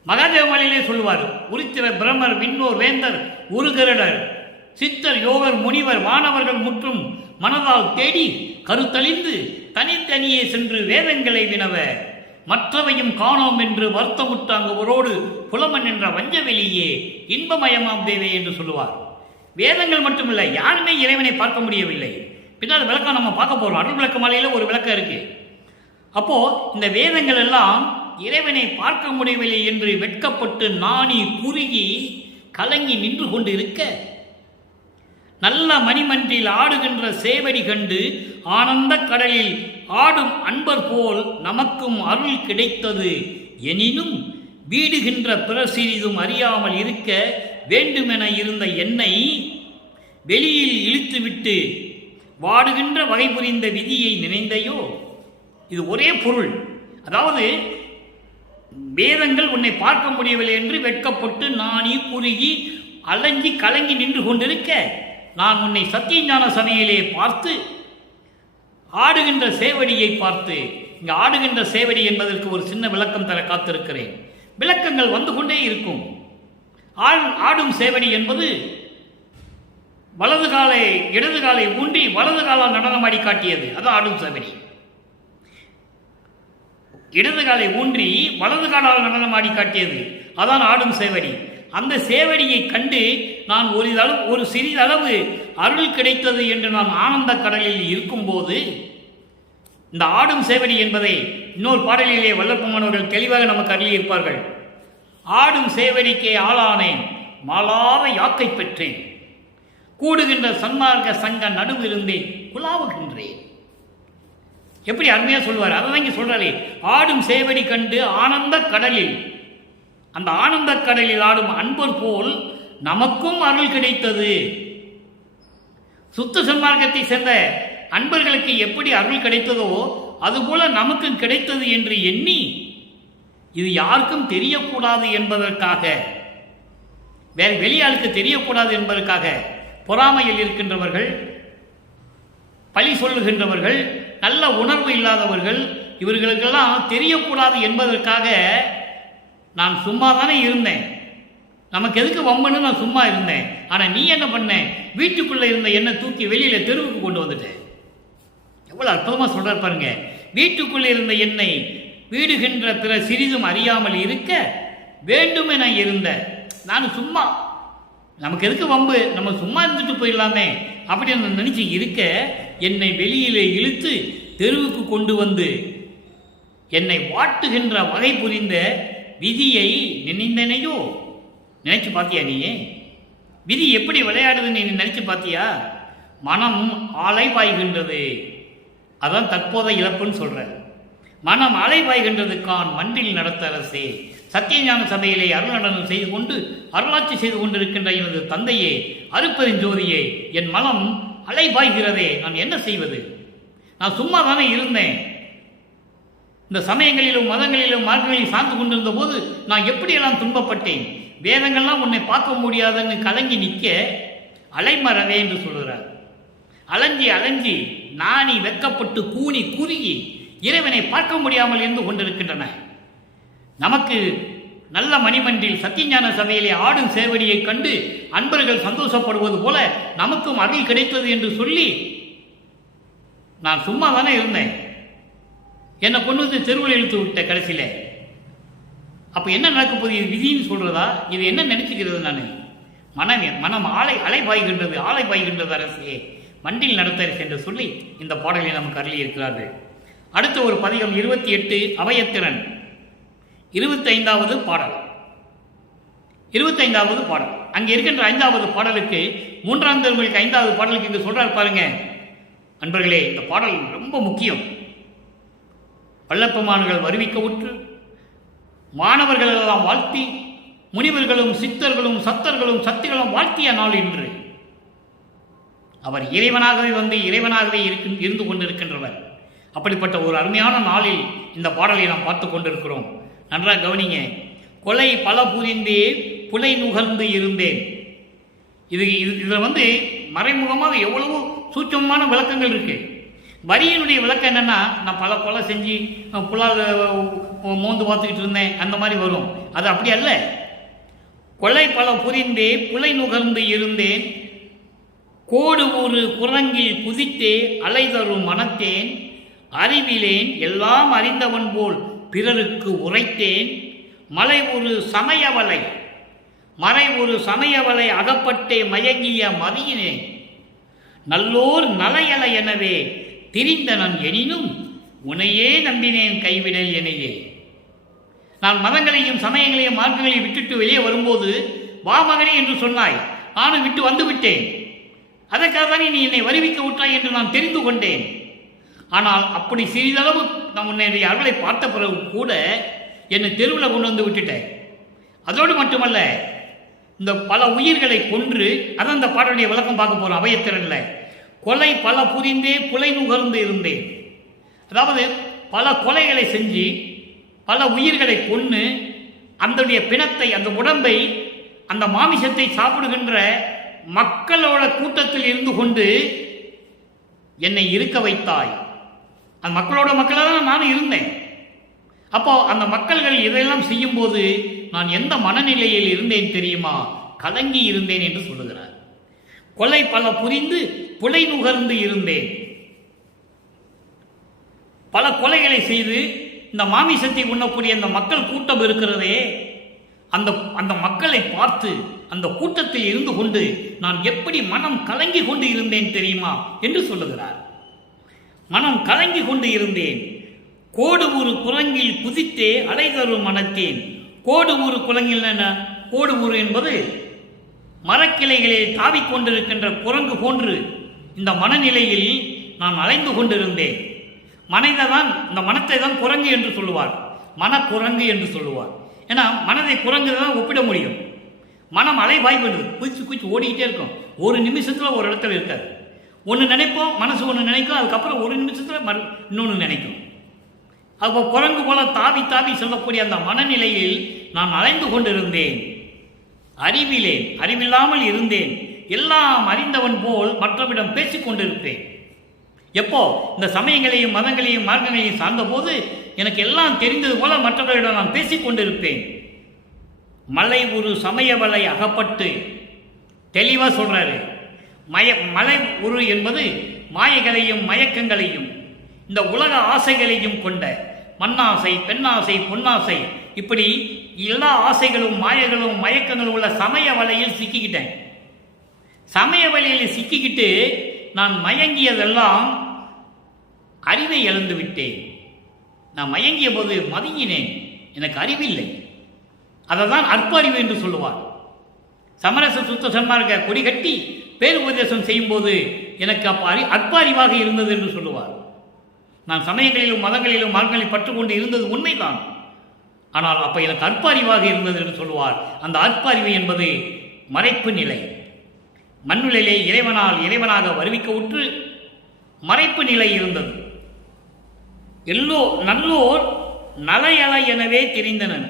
மகாதேவமலையிலே சொல்லுவார், உரித்திர பிரம்மர் விண்ணோர் வேந்தர் உருகரடர் சித்தர் யோகர் முனிவர் வானவர்கள் முற்றும் மனதால் தேடி கருத்தழிந்து தனித்தனியே சென்று வேதங்களை வினவ மற்றவையும் காணோம் என்று வருத்தமுட்டாங்குவரோடு புலமன் என்ற வஞ்சவெளியே இன்பமயமாம் தேவே என்று சொல்லுவார். வேதங்கள் மட்டுமில்லை, யாருமே இறைவனை பார்க்க முடியவில்லை. பின்னால் விளக்கம் நம்ம பார்க்க போறோம். அருள் விளக்க மாலையில் ஒரு விளக்கம் இருக்கு. அப்போ இந்த வேதங்கள் எல்லாம் இறைவனை பார்க்க முடியவில்லை என்று வெட்கப்பட்டு நாணி குறுகி கலங்கி நின்று கொண்டு இருக்க, நல்ல மணிமன்றில் ஆடுகின்ற சேவடி கண்டு ஆனந்த கடலில் ஆடும் அன்பர் போல் நமக்கும் அருள் கிடைத்தது. எனினும் வீடுகின்ற பிற சிறிதும் அறியாமல் இருக்க வேண்டுமென இருந்த என்னை வெளியில் இழுத்துவிட்டு வாடுகின்ற வகை புரிந்த விதியை நினைந்தையோ. இது ஒரே பொருள். அதாவது வேதங்கள் உன்னை பார்க்க முடியவில்லை என்று வெட்கப்பட்டு நாணி குறுகி அலைஞ்சி கலங்கி நின்று கொண்டிருக்க, நான் உன்னை சத்தியஞான சபையிலே பார்த்து ஆடுகின்ற சேவடியை பார்த்து, இங்கு ஆடுகின்ற சேவடி என்பதற்கு ஒரு சின்ன விளக்கம் தர காத்திருக்கிறேன். விளக்கங்கள் வந்து கொண்டே இருக்கும். ஆடும் சேவடி என்பது வலது காலை இடது காலை ஊன்றி வலது காலால் நடனமாடி காட்டியது. அது ஆடும் சேவடி. இடது காலை ஊன்றி வலது காலால் நடனமாடி காட்டியது, அதான் ஆடும் சேவடி. அந்த சேவடியை கண்டு நான் ஒரு சிறிதளவு அருள் கிடைத்தது என்று நான் ஆனந்த கடலில் இருக்கும்போது, இந்த ஆடும் சேவடி என்பதை இன்னொரு பாடலிலே வல்லப்பமானவர்கள் தெளிவாக நமக்கு அருளியிருப்பார்கள். ஆடும் சேவடிக்கே ஆளானேன், மாளாத யாக்கை பெற்றேன், கூடுகின்ற சன்மார்க்க சங்க நடுவிருந்தேன், குலாவுகின்றேன். எப்படி அருமையாக சொல்லுவார். அதான் இங்கே சொல்றாரு, ஆடும் சேவடி கண்டு ஆனந்த கடலில், அந்த ஆனந்த கடலில் ஆடும் அன்பர் போல் நமக்கும் அருள் கிடைத்தது. சுத்த சன்மார்க்கத்தை சேர்ந்த அன்பர்களுக்கு எப்படி அருள் கிடைத்ததோ அதுபோல நமக்கும் கிடைத்தது என்று எண்ணி, இது யாருக்கும் தெரியக்கூடாது என்பதற்காக, வேறு வெளியாளுக்கு தெரியக்கூடாது என்பதற்காக பொறாமையில் இருக்கின்றவர்கள், பழி சொல்லுகின்றவர்கள், நல்ல உணர்வு இல்லாதவர்கள், இவர்களுக்கெல்லாம் தெரியக்கூடாது என்பதற்காக நான் சும்மா தானே இருந்தேன், நமக்கு எதுக்கு வம்பன்னு நான் சும்மா இருந்தேன். ஆனால் நீ என்ன பண்ண, வீட்டுக்குள்ளே இருந்த என்னை தூக்கி வெளியில் தெருவுக்கு கொண்டு வந்துட்டேன். எவ்வளோ அற்புதமாக சொல்கிறார் பாருங்க. வீட்டுக்குள்ளே இருந்த என்னை வீடுகின்ற பிற சிறிதும் அறியாமல் இருக்க வேண்டுமென இருந்த நான் சும்மா, நமக்கு எதுக்கு வம்பு, நம்ம சும்மா இருந்துட்டு போயிடலாமே அப்படின்னு நினச்சி இருக்க, என்னை வெளியிலே இழுத்து தெருவுக்கு கொண்டு வந்து என்னை வாட்டுகின்ற வகை புரிந்த விதியை நினைந்தனையோ. நினைச்சு பார்த்தியா நீயே? விதி எப்படி விளையாடுதுன்னு நீ நினைச்சு பார்த்தியா? மனம் அலைபாய்கின்றது, அதான் தற்போத இழப்புன்னு சொல்ற. மனம் அலைபாய்கின்றதுக்கான் மன்றில் நடத்த அரசே, சத்தியஞான சபையிலே அருள் நடனம் செய்து கொண்டு அருளாட்சி செய்து கொண்டிருக்கின்ற எனது தந்தையே, அருட்பெருஞ்சோதியே, என் மனம் அலைபாய்கிறதே, நான் என்ன செய்வது? நான் சும்மா தானே இருந்தேன். இந்த சமயங்களிலும் மதங்களிலும் மார்க்கங்களில் சார்ந்து கொண்டிருந்த போது நான் எப்படியெல்லாம் துன்பப்பட்டேன். வேதங்கள்லாம் உன்னை பார்க்க முடியாதுன்னு கலங்கி நிற்க அலைமறவே என்று சொல்கிறார். அலைஞ்சி அலைஞ்சி நாணி வெக்கப்பட்டு கூனி குறுகி இறைவனை பார்க்க முடியாமல் இருந்து கொண்டிருக்கின்றன. நமக்கு நல்ல மணிமன்றில் சத்தியஞான சபையிலே ஆடும் சேவடியை கண்டு அன்பர்கள் சந்தோஷப்படுவது போல நமக்கும் அருள் கிடைத்தது என்று சொல்லி நான் சும்மா தானே இருந்தேன். என்னை கொண்டு வந்து தெருவில் இழுத்து விட்ட கடைசியில். அப்போ என்ன நடக்க போகுது? இது விதின்னு சொல்கிறதா? இது என்ன நினைச்சுக்கிறது? நான் மனம் அலை பாய்கின்றது அரசே, மண்டில் நடத்த என்று சொல்லி இந்த பாடலை நமக்கு அருளி இருக்கிறார்கள். அடுத்த ஒரு பதிகம் 28 அபயத்திறன் 25வது பாடல். 25வது பாடல் அங்கே இருக்கின்ற 5வது பாடலுக்கு 3ஆம் திருமுறைக்கு 5வது பாடலுக்கு இங்கு சொல்றார் பாருங்க அன்பர்களே. இந்த பாடல் ரொம்ப முக்கியம். வல்லப்பமான்கள் வருவிக்க உற்று மாணவர்கள் எல்லாம் வாழ்த்தி, முனிவர்களும் சித்தர்களும் சத்தர்களும் சக்திகளும் வாழ்த்திய நாள் இன்று. அவர் இறைவனாகவே வந்து இறைவனாகவே இருந்து கொண்டிருக்கின்றவர். அப்படிப்பட்ட ஒரு அருமையான நாளில் இந்த பாடலை நாம் பார்த்து கொண்டிருக்கிறோம். நன்றாக கவனிங்க. கொலை பல புரிந்தே புலை நுகர்ந்து இருந்தேன். இதில் வந்து மறைமுகமாக எவ்வளவோ சூட்சமான விளக்கங்கள் இருக்கு. வரியினுடைய விளக்கம் என்னன்னா, நான் பல கொலை செஞ்சு புலால் மோந்து பார்த்துக்கிட்டு இருந்தேன் அந்த மாதிரி வரும். அது அப்படி அல்ல. கொலை பல புரிந்தே புலை நுகர்ந்து இருந்தேன், கோடு ஒரு குரங்கில் குதித்தே அலைதரும் மனத்தேன், அறிவிலேன் எல்லாம் அறிந்தவன் போல் பிறருக்கு உரைத்தேன், மலை ஒரு சமயவலை மறை ஒரு சமயவலை அகப்பட்டே மயங்கிய மதியினேன், நல்லோர் நலையல எனவே திரிந்தனன் எனினும் உனையே நம்பினேன் கைவிடல் எனையே. நான் மதங்களையும் சமயங்களையும் மார்க்கங்களையும் விட்டுட்டு வெளியே வரும்போது வா மகனே என்று சொன்னாய், நானும் விட்டு வந்து விட்டேன். அதற்காக தானே நீ என்னை வருவிக்க விட்டாய் என்று நான் தெரிந்து கொண்டேன். ஆனால் அப்படி சிறிதளவு நான் உன்னுடைய அருளை பார்த்த பிறகு கூட என்னை தெருவில் கொண்டு வந்து விட்டுட்டேன். அதோடு மட்டுமல்ல, இந்த பல உயிர்களை கொன்று, அதான் இந்த பாடலுடைய விளக்கம் பார்க்க போகிறோம். அபயத்திறன்ல கொலை பல புரிந்தே புலை நுகர்ந்து இருந்தேன். அதாவது பல கொலைகளை செஞ்சு பல உயிர்களை கொன்று அந்த பிணத்தை, அந்த உடம்பை, அந்த மாமிசத்தை சாப்பிடுகின்ற மக்களோட கூட்டத்தில் இருந்து கொண்டு என்னை இருக்க வைத்தாய். அந்த மக்களோட மக்களாக தான் நானும் இருந்தேன். அப்போ அந்த மக்கள்கள் இதையெல்லாம் செய்யும் போது நான் எந்த மனநிலையில் இருந்தேன் தெரியுமா? கலங்கி இருந்தேன் என்று சொல்லுகிறார். கொலை பல புரிந்து புலை நுகர்ந்து இருந்தேன். பல கொலைகளை செய்து இந்த மாமிசத்தை உண்ணக்கூடிய அந்த மக்கள் கூட்டம் இருக்கிறதே, அந்த மக்களை பார்த்து அந்த கூட்டத்தில் இருந்து கொண்டு நான் எப்படி மனம் கலங்கி கொண்டு இருந்தேன் தெரியுமா என்று சொல்லுகிறார். மனம் கலங்கி கொண்டு இருந்தேன். கோடு ஒரு குரங்கில் குதித்தே அலைதரும் மனத்தேன், கோடு ஊறு குரங்கில் என்ன? கோடு ஊறு என்பது மரக்கிளைகளில் தாவிக் கொண்டிருக்கின்ற குரங்கு போன்று இந்த மனநிலையில் நான் அலைந்து கொண்டிருந்தேன். இந்த மனத்தை தான் குரங்கு என்று சொல்லுவார், மனக்குரங்கு என்று சொல்லுவார். ஏன்னா மனதை குரங்கு தான் ஒப்பிட முடியும். மனம் அலை வாய்ப்படுது, குதிச்சு குதிச்சு ஓடிக்கிட்டே இருக்கும். ஒரு நிமிஷத்தில் ஒரு இடத்துல இருக்காது. ஒன்று நினைப்போம், மனசு ஒன்று நினைக்கும், அதுக்கப்புறம் ஒரு நிமிஷத்தில் இன்னொன்று நினைக்கும். அப்போ குரங்கு போல தாவி தாவி சொல்லக்கூடிய அந்த மனநிலையில் நான் அலைந்து கொண்டிருந்தேன். அறிவில்லாமல் இருந்தேன். எல்லாம் அறிந்தவன் போல் மற்றவரிடம் பேசிக் கொண்டிருப்பேன். எப்போ இந்த சமயங்களையும் மதங்களையும் மார்க்கங்களையும் சார்ந்த போது எனக்கு எல்லாம் தெரிந்தது போல மற்றவர்களிடம் நான் பேசிக் கொண்டிருப்பேன். மலை ஒரு சமய வலை அகப்பட்டு தெளிவாக சொல்றாரு. மலை உரு என்பது மாயைகளையும் மயக்கங்களையும் இந்த உலக ஆசைகளையும் கொண்ட மண்ணாசை, பெண்ணாசை, பொன்னாசை, இப்படி எல்லா ஆசைகளும் மாயைகளும் மயக்கங்களும் உள்ள சமய வலையில் சிக்கிக்கிட்டேன். சமய வலையில் சிக்கிக்கிட்டு நான் மயங்கியதெல்லாம் அறிவை இழந்து விட்டேன். நான் மயங்கிய போது மதியினேன், எனக்கு அறிவில்லை. அதை தான் அற்ப அறிவு என்று சொல்லுவார். சமரச சுத்த சன்மார்க்க கொடி கட்டி பேருபதேசம் செய்யும் போது எனக்கு அப்போ அற்ப அறிவாக இருந்தது என்று சொல்லுவார். நான் சமயங்களிலும் மதங்களிலும் மார்க்கங்களில் பற்றுக்கொண்டு இருந்தது உண்மைதான். ஆனால் அப்போ எனக்கு அற்ப அறிவாக இருந்தது என்று சொல்லுவார். அந்த அற்ப அறிவு என்பது மறைப்பு நிலை. மண்ணுலையிலே இறைவனாக வருவிக்க உற்று மறைப்பு நிலை இருந்தது. நல்லோர் நலையல எனவே தெரிந்தனர்.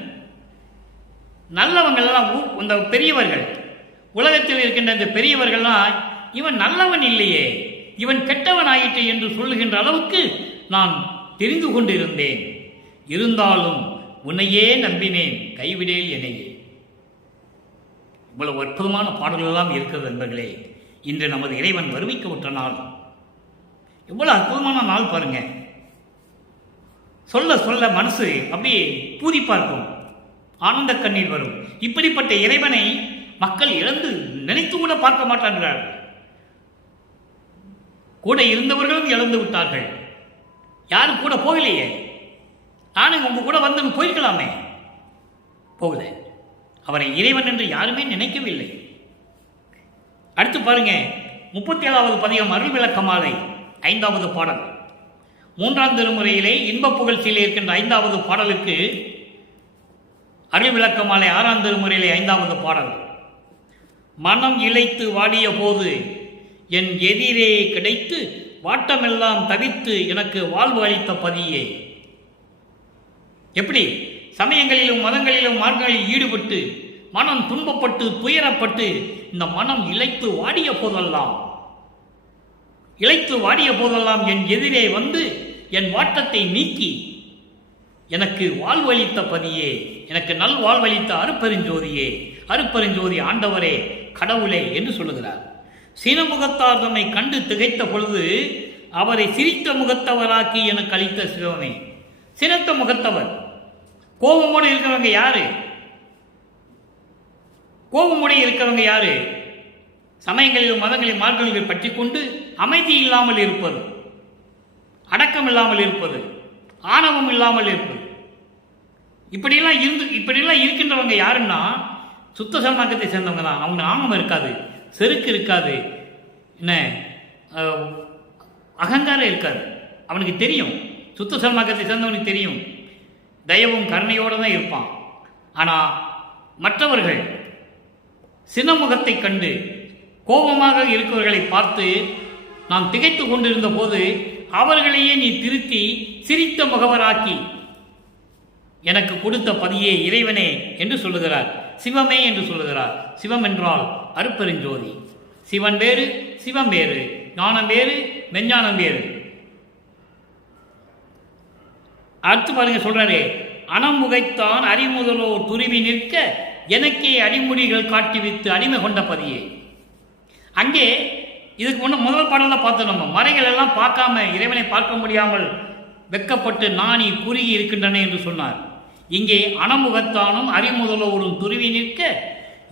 நல்லவங்கள்லாம் இந்த பெரியவர்கள், உலகத்தில் இருக்கின்ற இந்த பெரியவர்கள்லாம் இவன் நல்லவன் இல்லையே, இவன் கெட்டவன் ஆயிற்று என்று சொல்லுகின்ற அளவுக்கு நான் தெரிந்து கொண்டிருந்தேன். இருந்தாலும் உன்னையே நம்பினேன், கைவிடேல் என்னையே. இவ்வளவு அற்புதமான பாடல்களெல்லாம் இருக்கிறது நண்பர்களே. இன்று நமது இறைவன் வருவிக்க விட்ட நாள். எவ்வளவு அற்புதமான நாள் பாருங்க. சொல்ல சொல்ல மனசு அப்படியே பூரிப்பார்க்கும், ஆனந்த கண்ணீர் வரும். இப்படிப்பட்ட இறைவனை மக்கள் இழந்து நினைத்து கூட பார்க்க மாட்டார்கள். கூட இருந்தவர்களும் இழந்து விட்டார்கள். யாரும் கூட போகலையே. நானும் உங்க கூட வந்து போயிருக்கலாமே, போகல. அவரை இறைவன் என்று யாருமே நினைக்கவில்லை. அடுத்து பாருங்க, 37வது பதிகம் அருள் விளக்க மாலை 5வது பாடல். 3ஆம் திருமுறையிலே இன்பப் புகழ்ச்சியில் இருக்கின்ற 5வது பாடலுக்கு அருள் விளக்க மாலை 6ஆம் திருமுறையிலே 5வது பாடல். மனம் இழைத்து வாடிய போது என் எதிரே கிடைத்து வாட்டமெல்லாம் தவித்து எனக்கு வாழ்வு அளித்த பதியே. எப்படி சமயங்களிலும் மதங்களிலும் மார்க்கங்களில் ஈடுபட்டு மனம் துன்பப்பட்டு துயரப்பட்டு இந்த மனம் இழைத்து வாடிய போதெல்லாம் என் எதிரே வந்து என் வாட்டத்தை நீக்கி எனக்கு வாழ்வளித்த பதியே, எனக்கு நல் வாழ்வளித்த அருப்பெருஞ்சோதி ஆண்டவரே, கடவுளே என்று சொல்லுகிறார். சினமுகத்தார் தம்மை கண்டு திகைத்த பொழுது அவரை சிரித்த முகத்தவராக்கி எனக்கு அளித்த சிவமே. சினத்த முகத்தவர், கோபமோடு இருக்கிறவங்க யாரு? சமயங்களிலும் மதங்களில் மார்க்கங்களில் பற்றி கொண்டு அமைதி இல்லாமல் இருப்பது, அடக்கம் இல்லாமல் இருப்பது, ஆணவம் இல்லாமல் இருப்பது, இப்படியெல்லாம் இருக்கின்றவங்க யாருன்னா சுத்த சன்மார்க்கத்தை சேர்ந்தவங்க தான். அவங்க ஆணவம் இருக்காது, செருக்கு இருக்காது, என்ன அகங்காரம் இருக்காது. அவனுக்கு தெரியும், சுத்த சன்மார்க்கத்தை சேர்ந்தவனுக்கு தெரியும், தயவும் கருணையோடு தான் இருப்பான். ஆனால் மற்றவர்கள் சினமுகத்தை கண்டு கோபமாக இருக்கிறவர்களை பார்த்து நான் திகைத்து கொண்டிருந்த போது அவர்களையே நீ திருத்தி சிரித்த முகவராக்கி எனக்கு கொடுத்த பதியே இறைவனே என்று சொல்லுகிறார், சிவமே என்று சொல்லுகிறார். சிவம் என்றால் அருப்பெருஞ்சோதி. சிவன் வேறு, சிவம் வேறு, ஞானம் வேறு, மெஞ்ஞானம் வேறு. அடுத்து பாருங்க, சொல்றாரு, அனமுகைத்தான் அறிமுதலோர் துருவி நிற்க எனக்கே அடிமுடிகள் காட்டிவித்து அடிமை கொண்ட பதியே. அங்கே இதுக்கு முன்ன முதல் பாடலாம் பார்த்தோம். நம்ம மறைகள் எல்லாம் பார்க்காம இறைவனை பார்க்க முடியாமல் வெக்கப்பட்டு நாணி குறுகி இருக்கின்றன என்று சொன்னார். இங்கே அனமுகத்தானும் அறிமுதலோரும் துருவி நிற்க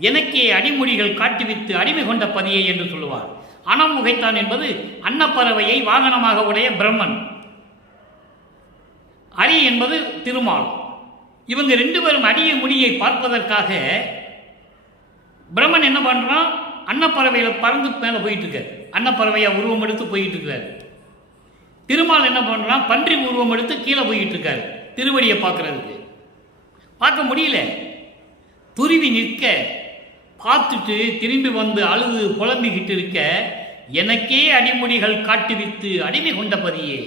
எனக்கே அடிமுடிகள் காட்டிவித்து அடிமை கொண்ட பதியே என்று சொல்லுவார். அனமுகைத்தான் என்பது அன்னப்பறவையை வாகனமாக உடைய பிரம்மன். அரி என்பது திருமால். இவங்க 2 பேரும் அடிய முடியை பார்ப்பதற்காக பிரம்மன் என்ன பண்ணுறான், அன்னப்பறவையில பறந்து மேலே போயிட்டு இருக்காரு. அன்னப்பறவையா உருவம் எடுத்து போயிட்டு இருக்காரு. திருமால் என்ன பண்ணுறான், பன்றி உருவம் எடுத்து கீழே போயிட்டு இருக்காரு திருவடியை பார்க்கறதுக்கு. பார்க்க முடியல, துருவி நிற்க, பார்த்துட்டு திரும்பி வந்து அழுது புலம்பிக்கிட்டு இருக்க, எனக்கே அடிமுடிகள் காட்டுவித்து அடிமை கொண்ட பதியே.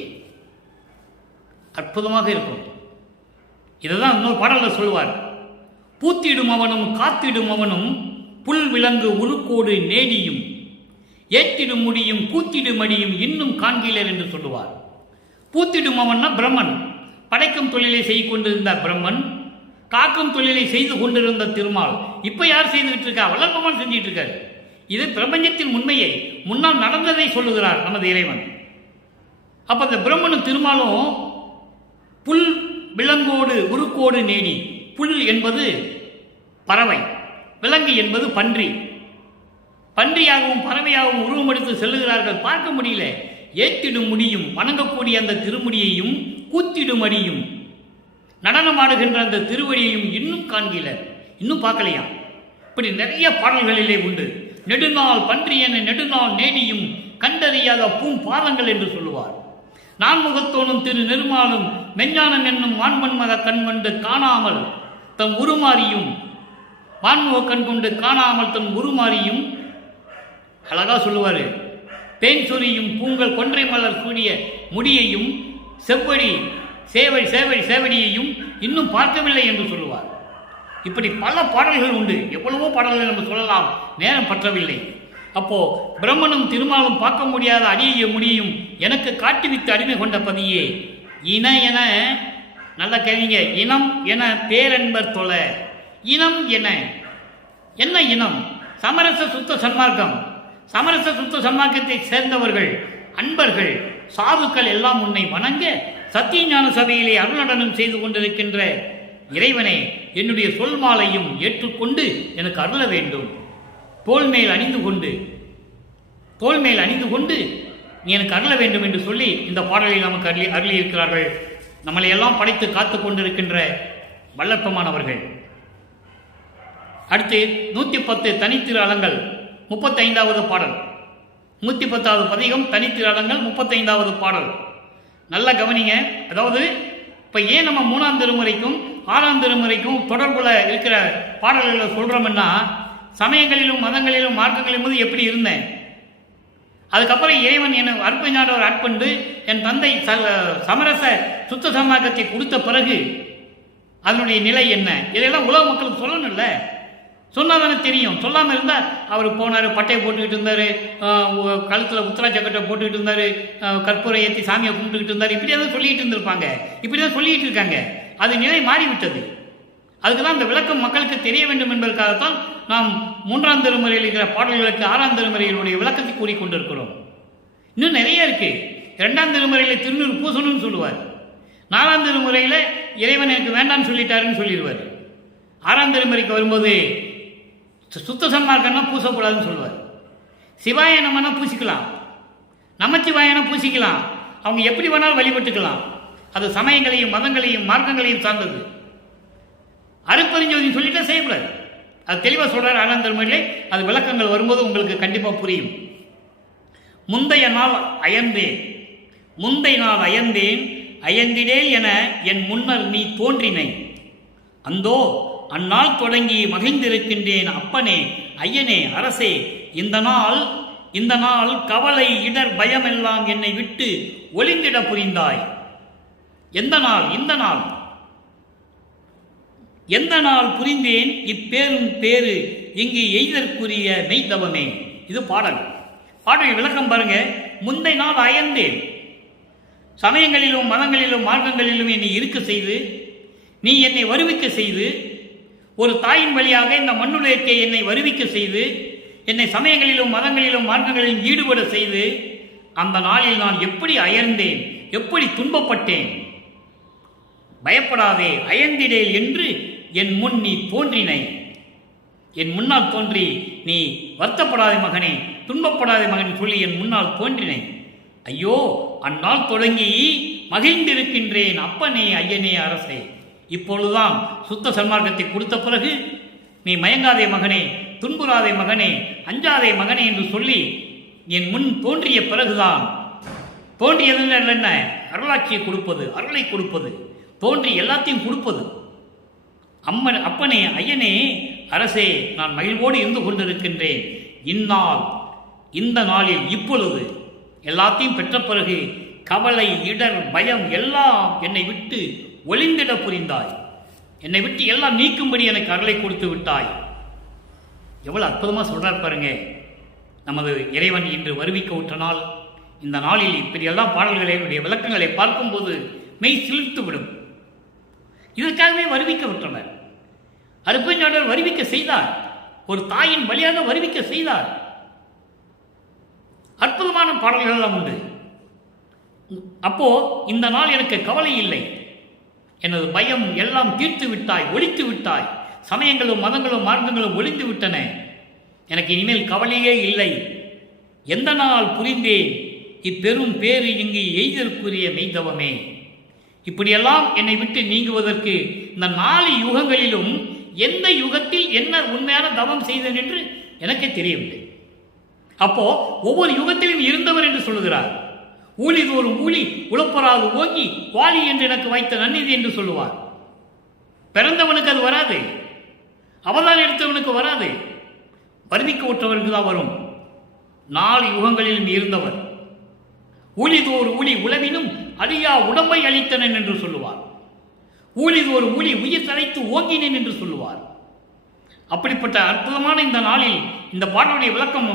அற்புதமாக இருக்கும். இதைதான் இன்னொரு பாடலில் சொல்லுவார். பூத்திடும் அவனும் காத்திடும் அவனும் புல் விலங்கு உருக்கோடு நேடியும் ஏற்றிடும் முடியும் கூத்திடும் அடியும் இன்னும் காண்கிலர் என்று சொல்லுவார். பூத்திடும் அவன்னா பிரம்மன், படைக்கும் தொழிலை செய்து கொண்டிருந்த பிரம்மன், காக்கும் தொழிலை செய்து கொண்டிருந்த திருமால். இப்ப யார் செய்துகிட்டு இருக்கா, வளர்ப்பவன் செஞ்சிட்டு இருக்காரு. இது பிரபஞ்சத்தின் உண்மையை, முன்னால் நடந்ததை சொல்லுகிறார் நமது இறைவன். அப்ப இந்த பிரம்மனும் திருமாலும் புல் விலங்கோடு உருக்கோடு நேடி, புல் என்பது பறவை, விலங்கு என்பது பன்றி. பன்றியாகவும் பறவையாகவும் உருவமெடுத்து செல்லுகிறார்கள். பார்க்க முடியல. ஏத்திடும் முடியும், வணங்கக்கூடிய அந்த திருமுடியையும் கூத்திடும் அடியும் நடனமாடுகின்ற அந்த திருவடியையும் இன்னும் காண்கில, இன்னும் பார்க்கலையாம். இப்படி நிறைய பாடல்களிலே உண்டு. நெடுநாள் பன்றி என நெடுநாள் நேடியும் கண்டறியாத பூம்பாதங்கள் என்று சொல்லுவார். நான்முகத்தோனும் திரு நெருமாலும் மெஞ்ஞானம் என்னும் வான்மன்மத கண் கொண்டு காணாமல் தம் உருமாறியும், வான்முக கண் கொண்டு காணாமல் தம் உருமாறியும், அழகா சொல்லுவாரு, தேன் சொரியும் பூங்கள் கொன்றை மலர் கூடிய முடியையும் செவ்வடி சேவடியையும் இன்னும் பார்க்கவில்லை என்று சொல்லுவார். இப்படி பல பாடல்கள் உண்டு. எவ்வளவோ பாடல்கள் நம்ம சொல்லலாம், நேரம் பற்றவில்லை. அப்போ பிரம்மனும் திருமாலும் பார்க்க முடியாத அடிய முடியும் எனக்கு காட்டுவித்து அடிமை கொண்ட பதியே. இன என, நல்ல கேள்விங்க, இனம் என பேரன்பர் தொழ. இனம் என என்ன இனம்? சமரச சுத்த சன்மார்க்கம். சமரச சுத்த சன்மார்க்கத்தை சேர்ந்தவர்கள், அன்பர்கள், சாதுக்கள் எல்லாம் உன்னை வணங்க சத்தியஞான சபையிலே அருள்நடனம் செய்து கொண்டிருக்கின்ற இறைவனே, என்னுடைய சொல் மாலையும் ஏற்றுக்கொண்டு எனக்கு அருள வேண்டும். தோல் மேல் அணிந்து கொண்டு நீ எனக்கு அருள வேண்டும் என்று சொல்லி இந்த பாடலை நமக்கு அருளியிருக்கிறார்கள். நம்மளை எல்லாம் படைத்து காத்து கொண்டிருக்கின்ற வல்லற்பமானவர்கள். அடுத்து 110 தனித்திரு அலங்கள் 35வது பாடல். 110வது பதிகம் தனித்திரு அலங்கள் 35வது பாடல். நல்லா கவனிங்க. அதாவது இப்போ ஏன் நம்ம 3ஆம் திருமுறைக்கும் 6ஆம் திருமுறைக்கும் தொடர்புல இருக்கிற பாடல்களை சொல்கிறோம்னா, சமயங்களிலும் மதங்களிலும் மார்க்கங்களிலும் போது எப்படி இருந்தேன், அதுக்கப்புறம் இறைவன் என்னை அற்புதமானவர் ஆட்கொண்டு என் தந்தை சமரச சுத்த சன்மார்க்கத்தை கொடுத்த பிறகு அதனுடைய நிலை என்ன, இதெல்லாம் உலக மக்களுக்கு சொல்லணும்ல. சொன்னால் தானே தெரியும். சொல்லாமல் இருந்தால் அவர் போனார், பட்டையை போட்டுக்கிட்டு இருந்தார், கழுத்தில் உத்தராட்சக்கட்டை போட்டுக்கிட்டு இருந்தார், கற்பூரை ஏற்றி சாமியை கும்பிட்டுக்கிட்டு இருந்தார், இப்படி தான் சொல்லிகிட்டு இருந்திருப்பாங்க. இப்படி தான் சொல்லிகிட்டு இருக்காங்க. அது நிலை மாறிவிட்டது. அதுக்கு தான் அந்த விளக்கம் மக்களுக்கு தெரிய வேண்டும் என்பதற்காகத்தான் நாம் 3ஆம் திருமுறையில் இருக்கிற பாடல்களுக்கு 6ஆம் திருமுறையினுடைய விளக்கத்தை கூறிக்கொண்டிருக்கிறோம். இன்னும் நிறைய இருக்கு. 2ஆம் திருமுறையில் திருநூறு பூசணும்னு சொல்லுவார். 4ஆம் திருமுறையில் இறைவன் எனக்கு வேண்டாம்னு சொல்லிட்டாருன்னு சொல்லிடுவார். 6ஆம் திருமுறைக்கு வரும்போது சுத்த சன்மார்க்கம்னா பூசக்கூடாதுன்னு சொல்லுவார். சிவாய நமனா பூசிக்கலாம், நமச்சிவாயனா பூசிக்கலாம், அவங்க எப்படி வேணாலும் வழிபட்டுக்கலாம். அது சமயங்களையும் மதங்களையும் மார்க்கங்களையும் சார்ந்தது. அருட்பெருஞ்சோதி சொல்லிட்டா செய்யக்கூடாது. அது தெளிவாக சொல்றாரு 6ஆம் திருமுறையிலே. அது விளக்கங்கள் வரும்போது உங்களுக்கு கண்டிப்பாக புரியும். முந்தைய நாள் அயர்ந்தேன் அயர்ந்திடேல் என என் முன்னர் நீ தோன்றினை. அந்தோ அந்நாள் தொடங்கி மகிழ்ந்திருக்கின்றேன் அப்பனே ஐயனே அரசே. இந்த நாள் கவலை இடர் பயமெல்லாம் என்னை விட்டு ஒளிந்திட புரிந்தாய். எந்த நாள் புரிந்தேன் இப்பேரும் பேரு இங்கு எய்தற்குரிய மெய்தவமே. இது பாடல் விளக்கம் பாருங்க. முந்தை நாள் அயர்ந்தேன், சமயங்களிலும் மதங்களிலும் மார்க்கங்களிலும் என்னை இருக்க செய்து, நீ என்னை வருவிக்க செய்து, ஒரு தாயின் வழியாக இந்த மண்ணுலகத்தை என்னை வருவிக்க செய்து, என்னை சமயங்களிலும் மதங்களிலும் மார்க்கங்களிலும் ஈடுபட செய்து, அந்த நாளில் நான் எப்படி அயர்ந்தேன், எப்படி துன்பப்பட்டேன். பயப்படாதே அயர்ந்திடேல் என்று என் முன் நீ தோன்றினை. என் முன்னால் தோன்றி நீ வருத்தப்படாதே மகனே, துன்பப்படாதே மகன் சொல்லி என் முன்னால் தோன்றினை. ஐயோ அந்நாள் தொடங்கி மகிழ்ந்திருக்கின்றேன் அப்பனே ஐயனே அரசே. இப்பொழுதுதான் சுத்த சன்மார்க்கத்தை கொடுத்த பிறகு நீ மயங்காதே மகனே, துன்புறாதே மகனே, அஞ்சாதே மகனே என்று சொல்லி என் முன் தோன்றிய பிறகுதான், தோன்றியது என்ன, அருளாட்சியை கொடுப்பது, அருளை கொடுப்பது, தோன்றி எல்லாத்தையும் கொடுப்பது. அப்பனே, ஐயனே, அரசே, நான் மகிழ்வோடு இருந்து கொண்டிருக்கின்றேன். இந்நாள், இந்த நாளில், இப்பொழுது எல்லாத்தையும் பெற்ற பிறகு கவலை, இடர், பயம் எல்லாம் என்னை விட்டு ஒளிந்திட புரிந்தாய். என்னை விட்டு எல்லாம் நீக்கும்படி எனக்கு அருளை கொடுத்து விட்டாய். எவ்வளவு அற்புதமாக சொல்றார் பாருங்க நமது இறைவன். இன்று வருவிக்க உற்ற நாள். இந்த நாளில் இப்படி எல்லாம் பாடல்களுடைய விளக்கங்களை பார்க்கும்போது மெய் சிலிர்த்து விடும். இதற்காகவே வருவிக்க விட்டனர். அருப்பெருஞ்சாண்டவர் வருவிக்க செய்தார். ஒரு தாயின் வழியாக வருவிக்க செய்தார். அற்புதமான பாடல்கள் எல்லாம் உண்டு. அப்போ இந்த நாள் எனக்கு கவலை இல்லை, எனது பயம் எல்லாம் தீர்த்து விட்டாய், ஒழித்து விட்டாய். சமயங்களும் மதங்களும் மார்க்கங்களும் ஒழிந்து விட்டன. எனக்கு இனிமேல் கவலையே இல்லை. எந்த நாள் புரிந்தேன் இப்பெரும் பேறு இங்கு எய்தற்குரிய மெய்தவமே. இப்படியெல்லாம் என்னை விட்டு நீங்குவதற்கு இந்த 4 யுகங்களிலும் எந்த யுகத்தில் என்ன உண்மையான தவம் செய்தேன் என்று எனக்கே தெரியவில்லை. அப்போ ஒவ்வொரு யுகத்திலும் இருந்தவர் என்று சொல்லுகிறார். ஊழிதோறும் ஊழி உழப்பராது ஓங்கி வாலி என்று எனக்கு வைத்த நன்னிதி என்று சொல்லுவார். பிறந்தவனுக்கு அது வராது, அவதாரம் எடுத்தவனுக்கு வராது, வருவிக்க உற்றவருக்கு தான் வரும். 4 யுகங்களிலும் இருந்தவர். ஊழிதோறு ஊழி உளவினும் அழியா உடம்பை அளித்தனன் என்று சொல்லுவார். ஊழிதோறு ஊழி உயிர் தலைத்து ஓங்கினேன் என்று சொல்லுவார். அப்படிப்பட்ட அற்புதமான இந்த நாளில் இந்த பாடலுடைய விளக்கம்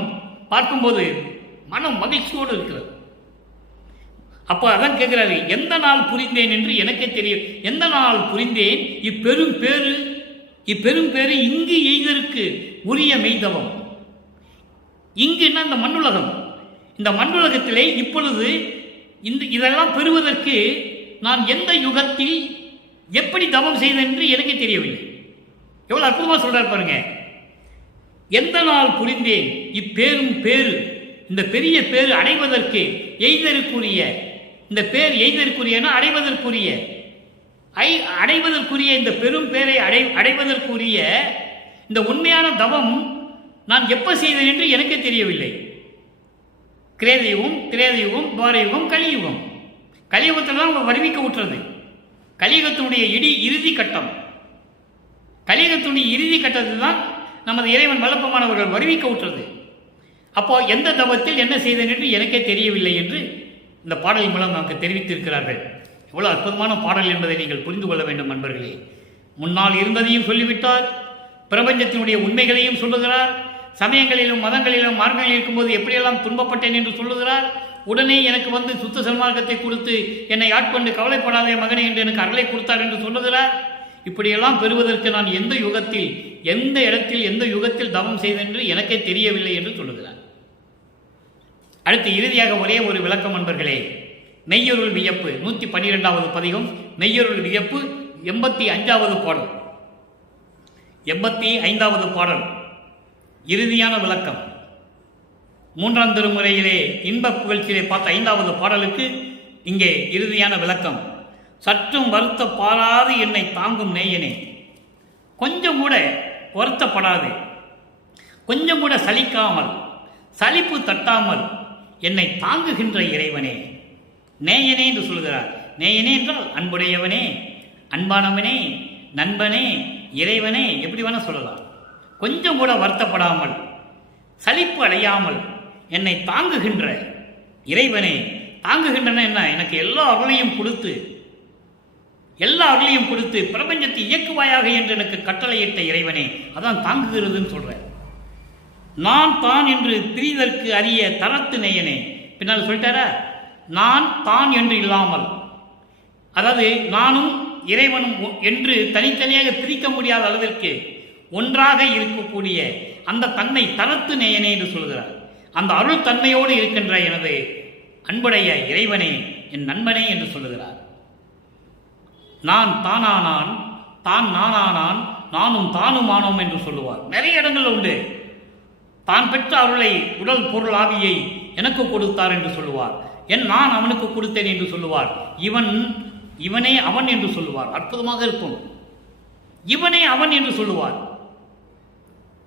பார்க்கும்போது மனம் மகிழ்ச்சியோடு இருக்கிறது. அப்போ அதான் கேட்கிறாரு, எந்த நாள் புரிந்தேன் என்று எனக்கே தெரியும். எந்த நாள் புரிந்தேன் இப்பெரும் பேரு இங்கு எய்தற்கு உரிய மெய்தவம். இங்குன்னா இந்த மண்ணுலகம். இந்த மண்ணுலகத்திலே இப்பொழுது இதெல்லாம் பெறுவதற்கு நான் எந்த யுகத்தில் எப்படி தவம் செய்தேன் என்று எனக்கு தெரியவில்லை. எவ்வளவு அற்புதமாக சொல்றார் பாருங்க. எந்த நாள் புரிந்தேன் இப்பேரும் பேரு, இந்த பெரிய பேரு அடைவதற்கு எய்தற்குரிய, இந்த பேர் எய்தற்குரிய அடைவதற்குரிய இந்த பெரும் பேரை அடைவதற்குரிய இந்த உண்மையான தவம் நான் எப்ப செய்தேன் என்று எனக்கே தெரியவில்லை. கிரேதயுகம், திரேதயுகம், துவாரயுகம், கலியுகம். கலியுகத்தில் தான் வருவிக்க உற்றது. கலியுகத்தினுடைய இறுதி கட்டம். கலியுகத்தினுடைய இறுதி கட்டத்தில் தான் நமது இறைவன் வல்லப்பமானவர்கள் வருவிக்க உற்றது. அப்போ எந்த தவத்தில் என்ன செய்தேன் என்று எனக்கே தெரியவில்லை என்று இந்த பாடலின் மூலம் நமக்கு தெரிவித்திருக்கிறார்கள். எவ்வளவு அற்புதமான பாடல் என்பதை நீங்கள் புரிந்து கொள்ள வேண்டும் நண்பர்களே. முன்னால் இருந்ததையும் சொல்லிவிட்டார், பிரபஞ்சத்தினுடைய உண்மைகளையும் சொல்லுகிறார், சமயங்களிலும் மதங்களிலும் மார்க்கங்களில் இருக்கும்போது எப்படியெல்லாம் துன்பப்பட்டேன் என்று சொல்லுகிறார். உடனே எனக்கு வந்து சுத்த சன்மார்க்கத்தை கொடுத்து என்னை ஆட்கொண்டு கவலைப்படாதே மகனே என்று எனக்கு அருளை கொடுத்தார் என்று சொல்லுகிறார். இப்படியெல்லாம் பெறுவதற்கு நான் எந்த யுகத்தில், எந்த இடத்தில், எந்த யுகத்தில் தவம் செய்தேன் என்று எனக்கே தெரியவில்லை என்று சொல்லுகிறார். அடுத்து இறுதியாக ஒரே ஒரு விளக்கம் நண்பர்களே. மெய்யொருள் வியப்பு 112வது பதிகம். மெய்யொருள் வியப்பு 85வது பாடல். 85வது பாடல் இறுதியான விளக்கம். 3ஆம் திருமுறையிலே இன்ப புகழ்ச்சியிலே பார்த்த 5வது பாடலுக்கு இங்கே இறுதியான விளக்கம். சற்றும் வருத்த பாராது என்னை தாங்கும் நேயனே. கொஞ்சம் கூட வருத்தப்படாது, கொஞ்சம் கூட சலிக்காமல், சலிப்பு தட்டாமல் என்னை தாங்குகின்ற இறைவனே. நேயனே என்று சொல்கிறார். நேயனே என்றால் அன்புடையவனே, அன்பானவனே, நண்பனே, இறைவனே, எப்படி வேணா சொல்லலாம். கொஞ்சம் கூட வருத்தப்படாமல், சலிப்பு அடையாமல் என்னை தாங்குகின்ற இறைவனே. தாங்குகின்றன என்ன? எனக்கு எல்லா அருளையும் கொடுத்து பிரபஞ்சத்தை இயக்குவாயாக என்று எனக்கு கட்டளையிட்ட இறைவனே. அதான் தாங்குகிறதுன்னு சொல்றேன். நான் தான் என்று பிரிதற்கு அறிய தரத்து நேயனே. பின்னால் சொல்லிட்டாரா, நான் தான் என்று இல்லாமல், அதாவது நானும் இறைவனும் என்று தனித்தனியாக பிரிக்க முடியாத அளவிற்கு ஒன்றாக இருக்கக்கூடிய அந்த தன்மை தரத்து நேயனே என்று சொல்கிறார். அந்த அருள் தன்மையோடு இருக்கின்ற எனது அன்புடைய இறைவனே, என் நண்பனே என்று சொல்லுகிறார். நான் தானானான், தான் நானானான், நானும் தானுமானோம் என்று சொல்லுவார். நிறைய இடங்கள் உண்டு. தான் பெற்ற அருளை, உடல் பொருள் ஆவியை எனக்கு கொடுத்தார் என்று சொல்லுவார். நான் அவனுக்கு கொடுத்தேன் என்று சொல்லுவார். இவன் இவனே அவன் என்று சொல்லுவார். அற்புதமாக இருக்கும். இவனே அவன் என்று சொல்லுவார்.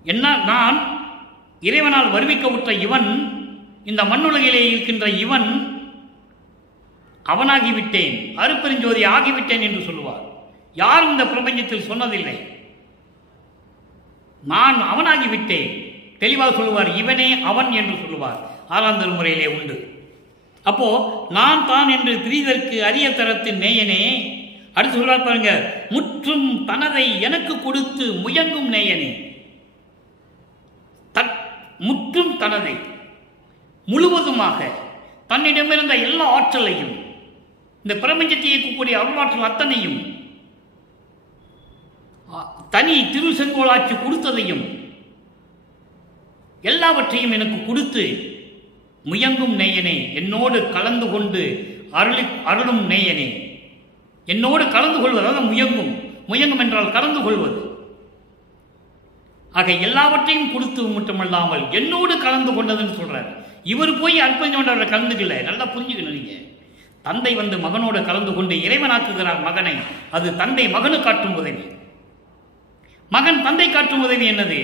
என்ன, நான் இறைவனால் வருவிக்கப்பட்ட இவன், இந்த மண்ணுலகிலே இருக்கின்ற இவன் அவனாகிவிட்டேன், அருட்பெருஞ்சோதி ஆகிவிட்டேன் என்று சொல்லுவார். யாரும் இந்த பிரபஞ்சத்தில் சொன்னதில்லை. நான் அவனாகிவிட்டேன் தெளிவாக சொல்லுவார். இவனே அவன் என்று சொல்லுவார். 6ஆம் திருமுறையிலே உண்டு. அப்போ நான் தான் என்று பிரிதற்கு அரிய தரத்தின் நேயனே. அடுத்து சொல்றார் பாருங்க, முற்றும் தனதை எனக்கு கொடுத்து முயங்கும் நேயனே. முற்றும் தனதை முழுவதுமாக தன்னிடமிருந்த எல்லா ஆற்றலையும், இந்த பிரபஞ்சத்தை இயக்கக்கூடிய அருளாற்றல் அத்தனையும், தனி திருசெங்கோலாட்சி கொடுத்ததையும் எல்லாவற்றையும் எனக்கு கொடுத்து முயங்கும் நேயனே, என்னோடு கலந்து கொண்டு அருளும் நேயனே. என்னோடு கலந்து கொள்வது, அதாவது முயங்கும் என்றால் கலந்து கொள்வது. ஆக எல்லாவற்றையும் கொடுத்து மட்டுமல்லாமல் என்னோடு கலந்து கொண்டதுன்னு சொல்றார். இவர் போய் அற்பஞ்சோண்டவரை கலந்துக்கல. நல்லா புரிஞ்சுக்கணும் நீங்க. தந்தை மகனோடு கலந்து கொண்டு இறைவனாக்குகிறார் மகனை. அது தந்தை மகனு காட்டும் உதவி, மகன் தந்தை காட்டும் உதவி. என்னது?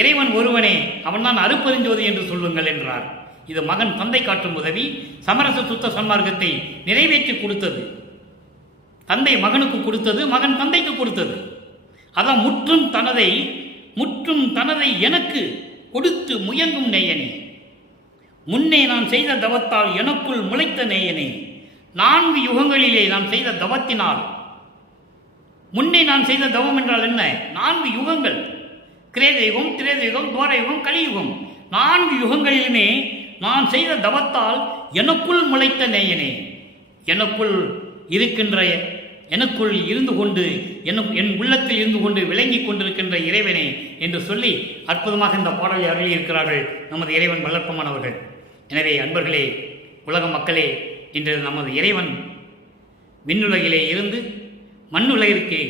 இறைவன் ஒருவனே, அவன்தான் அருட்பெருஞ்சோதி என்று சொல்லுங்கள் என்றார். இது மகன் தந்தை காட்டும் உதவி. சமரச சுத்த சன்மார்க்கத்தை நிறைவேற்றி கொடுத்தது தந்தை மகனுக்கு கொடுத்தது, மகன் தந்தைக்கு கொடுத்தது. அதான் முற்றும் தனதை எனக்கு கொடுத்து முயங்கும் நேயனே. முன்னே நான் செய்த தவத்தால் எனக்குள் முளைத்த நேயனே. 4 யுகங்களிலே நான் செய்த தவத்தினால், முன்னே நான் செய்த தவம் என்றால் என்ன? 4 யுகங்கள், கிரேதயுகம், திரேதயுகம், துவாரயுகம், கலியுகம். 4 யுகங்களிலுமே நான் செய்த தவத்தால் எனக்குள் முளைத்த நேயனே. எனக்குள் இருந்து கொண்டு, என் உள்ளத்தில் இருந்து கொண்டு விளங்கி கொண்டிருக்கின்ற இறைவனே என்று சொல்லி அற்புதமாக இந்த பாடலை அருளியிருக்கிறார்கள் நமது இறைவன் வல்லற்பமானவர்கள். எனவே அன்பர்களே, உலக மக்களே, இன்று நமது இறைவன் விண்ணுலகிலே இருந்து மண்ணுலகிற்கு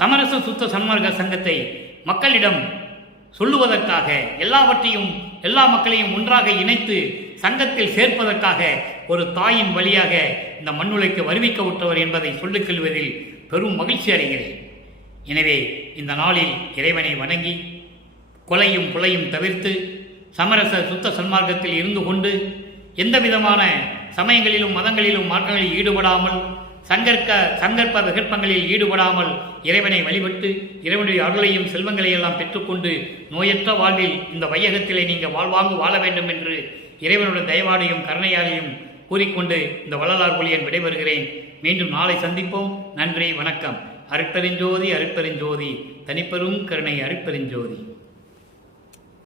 சமரச சுத்த சன்மார்க்க சங்கத்தை மக்களிடம் சொல்லுவதற்காக, எல்லாவற்றையும் எல்லா மக்களையும் ஒன்றாக இணைத்து சங்கத்தில் சேர்ப்பதற்காக ஒரு தாயின் வழியாக இந்த மண்ணுலைக்கு வருவிக்க விட்டவர் என்பதை சொல்லிக் கொள்வதில் பெரும் மகிழ்ச்சி அடைகிறேன். எனவே இந்த நாளில் இறைவனை வணங்கி கொலையும் புலையும் தவிர்த்து சமரச சுத்த சன்மார்க்கத்தில் இருந்து கொண்டு எந்த விதமான சமயங்களிலும் மதங்களிலும் மாற்றங்களில் ஈடுபடாமல், சங்கற்ப விகற்பங்களில் ஈடுபடாமல் இறைவனை வழிபட்டு இறைவனுடைய அருளையும் செல்வங்களையும் எல்லாம் பெற்றுக்கொண்டு நோயற்ற வாழ்வில் இந்த வையகத்திலே நீங்கள் வாழ்வாங்கு வாழ வேண்டும் என்று இறைவனுடைய தயவாடையும் கருணையாலையும் கூறிக்கொண்டு இந்த வள்ளலார் ஒளியன் விடைபெறுகிறேன். மீண்டும் நாளை சந்திப்போம். நன்றி, வணக்கம். அருட்பெருஞ்சோதி, அருட்பெருஞ்சோதி, தனிப்பெரும் கருணை அருட்பெருஞ்சோதி.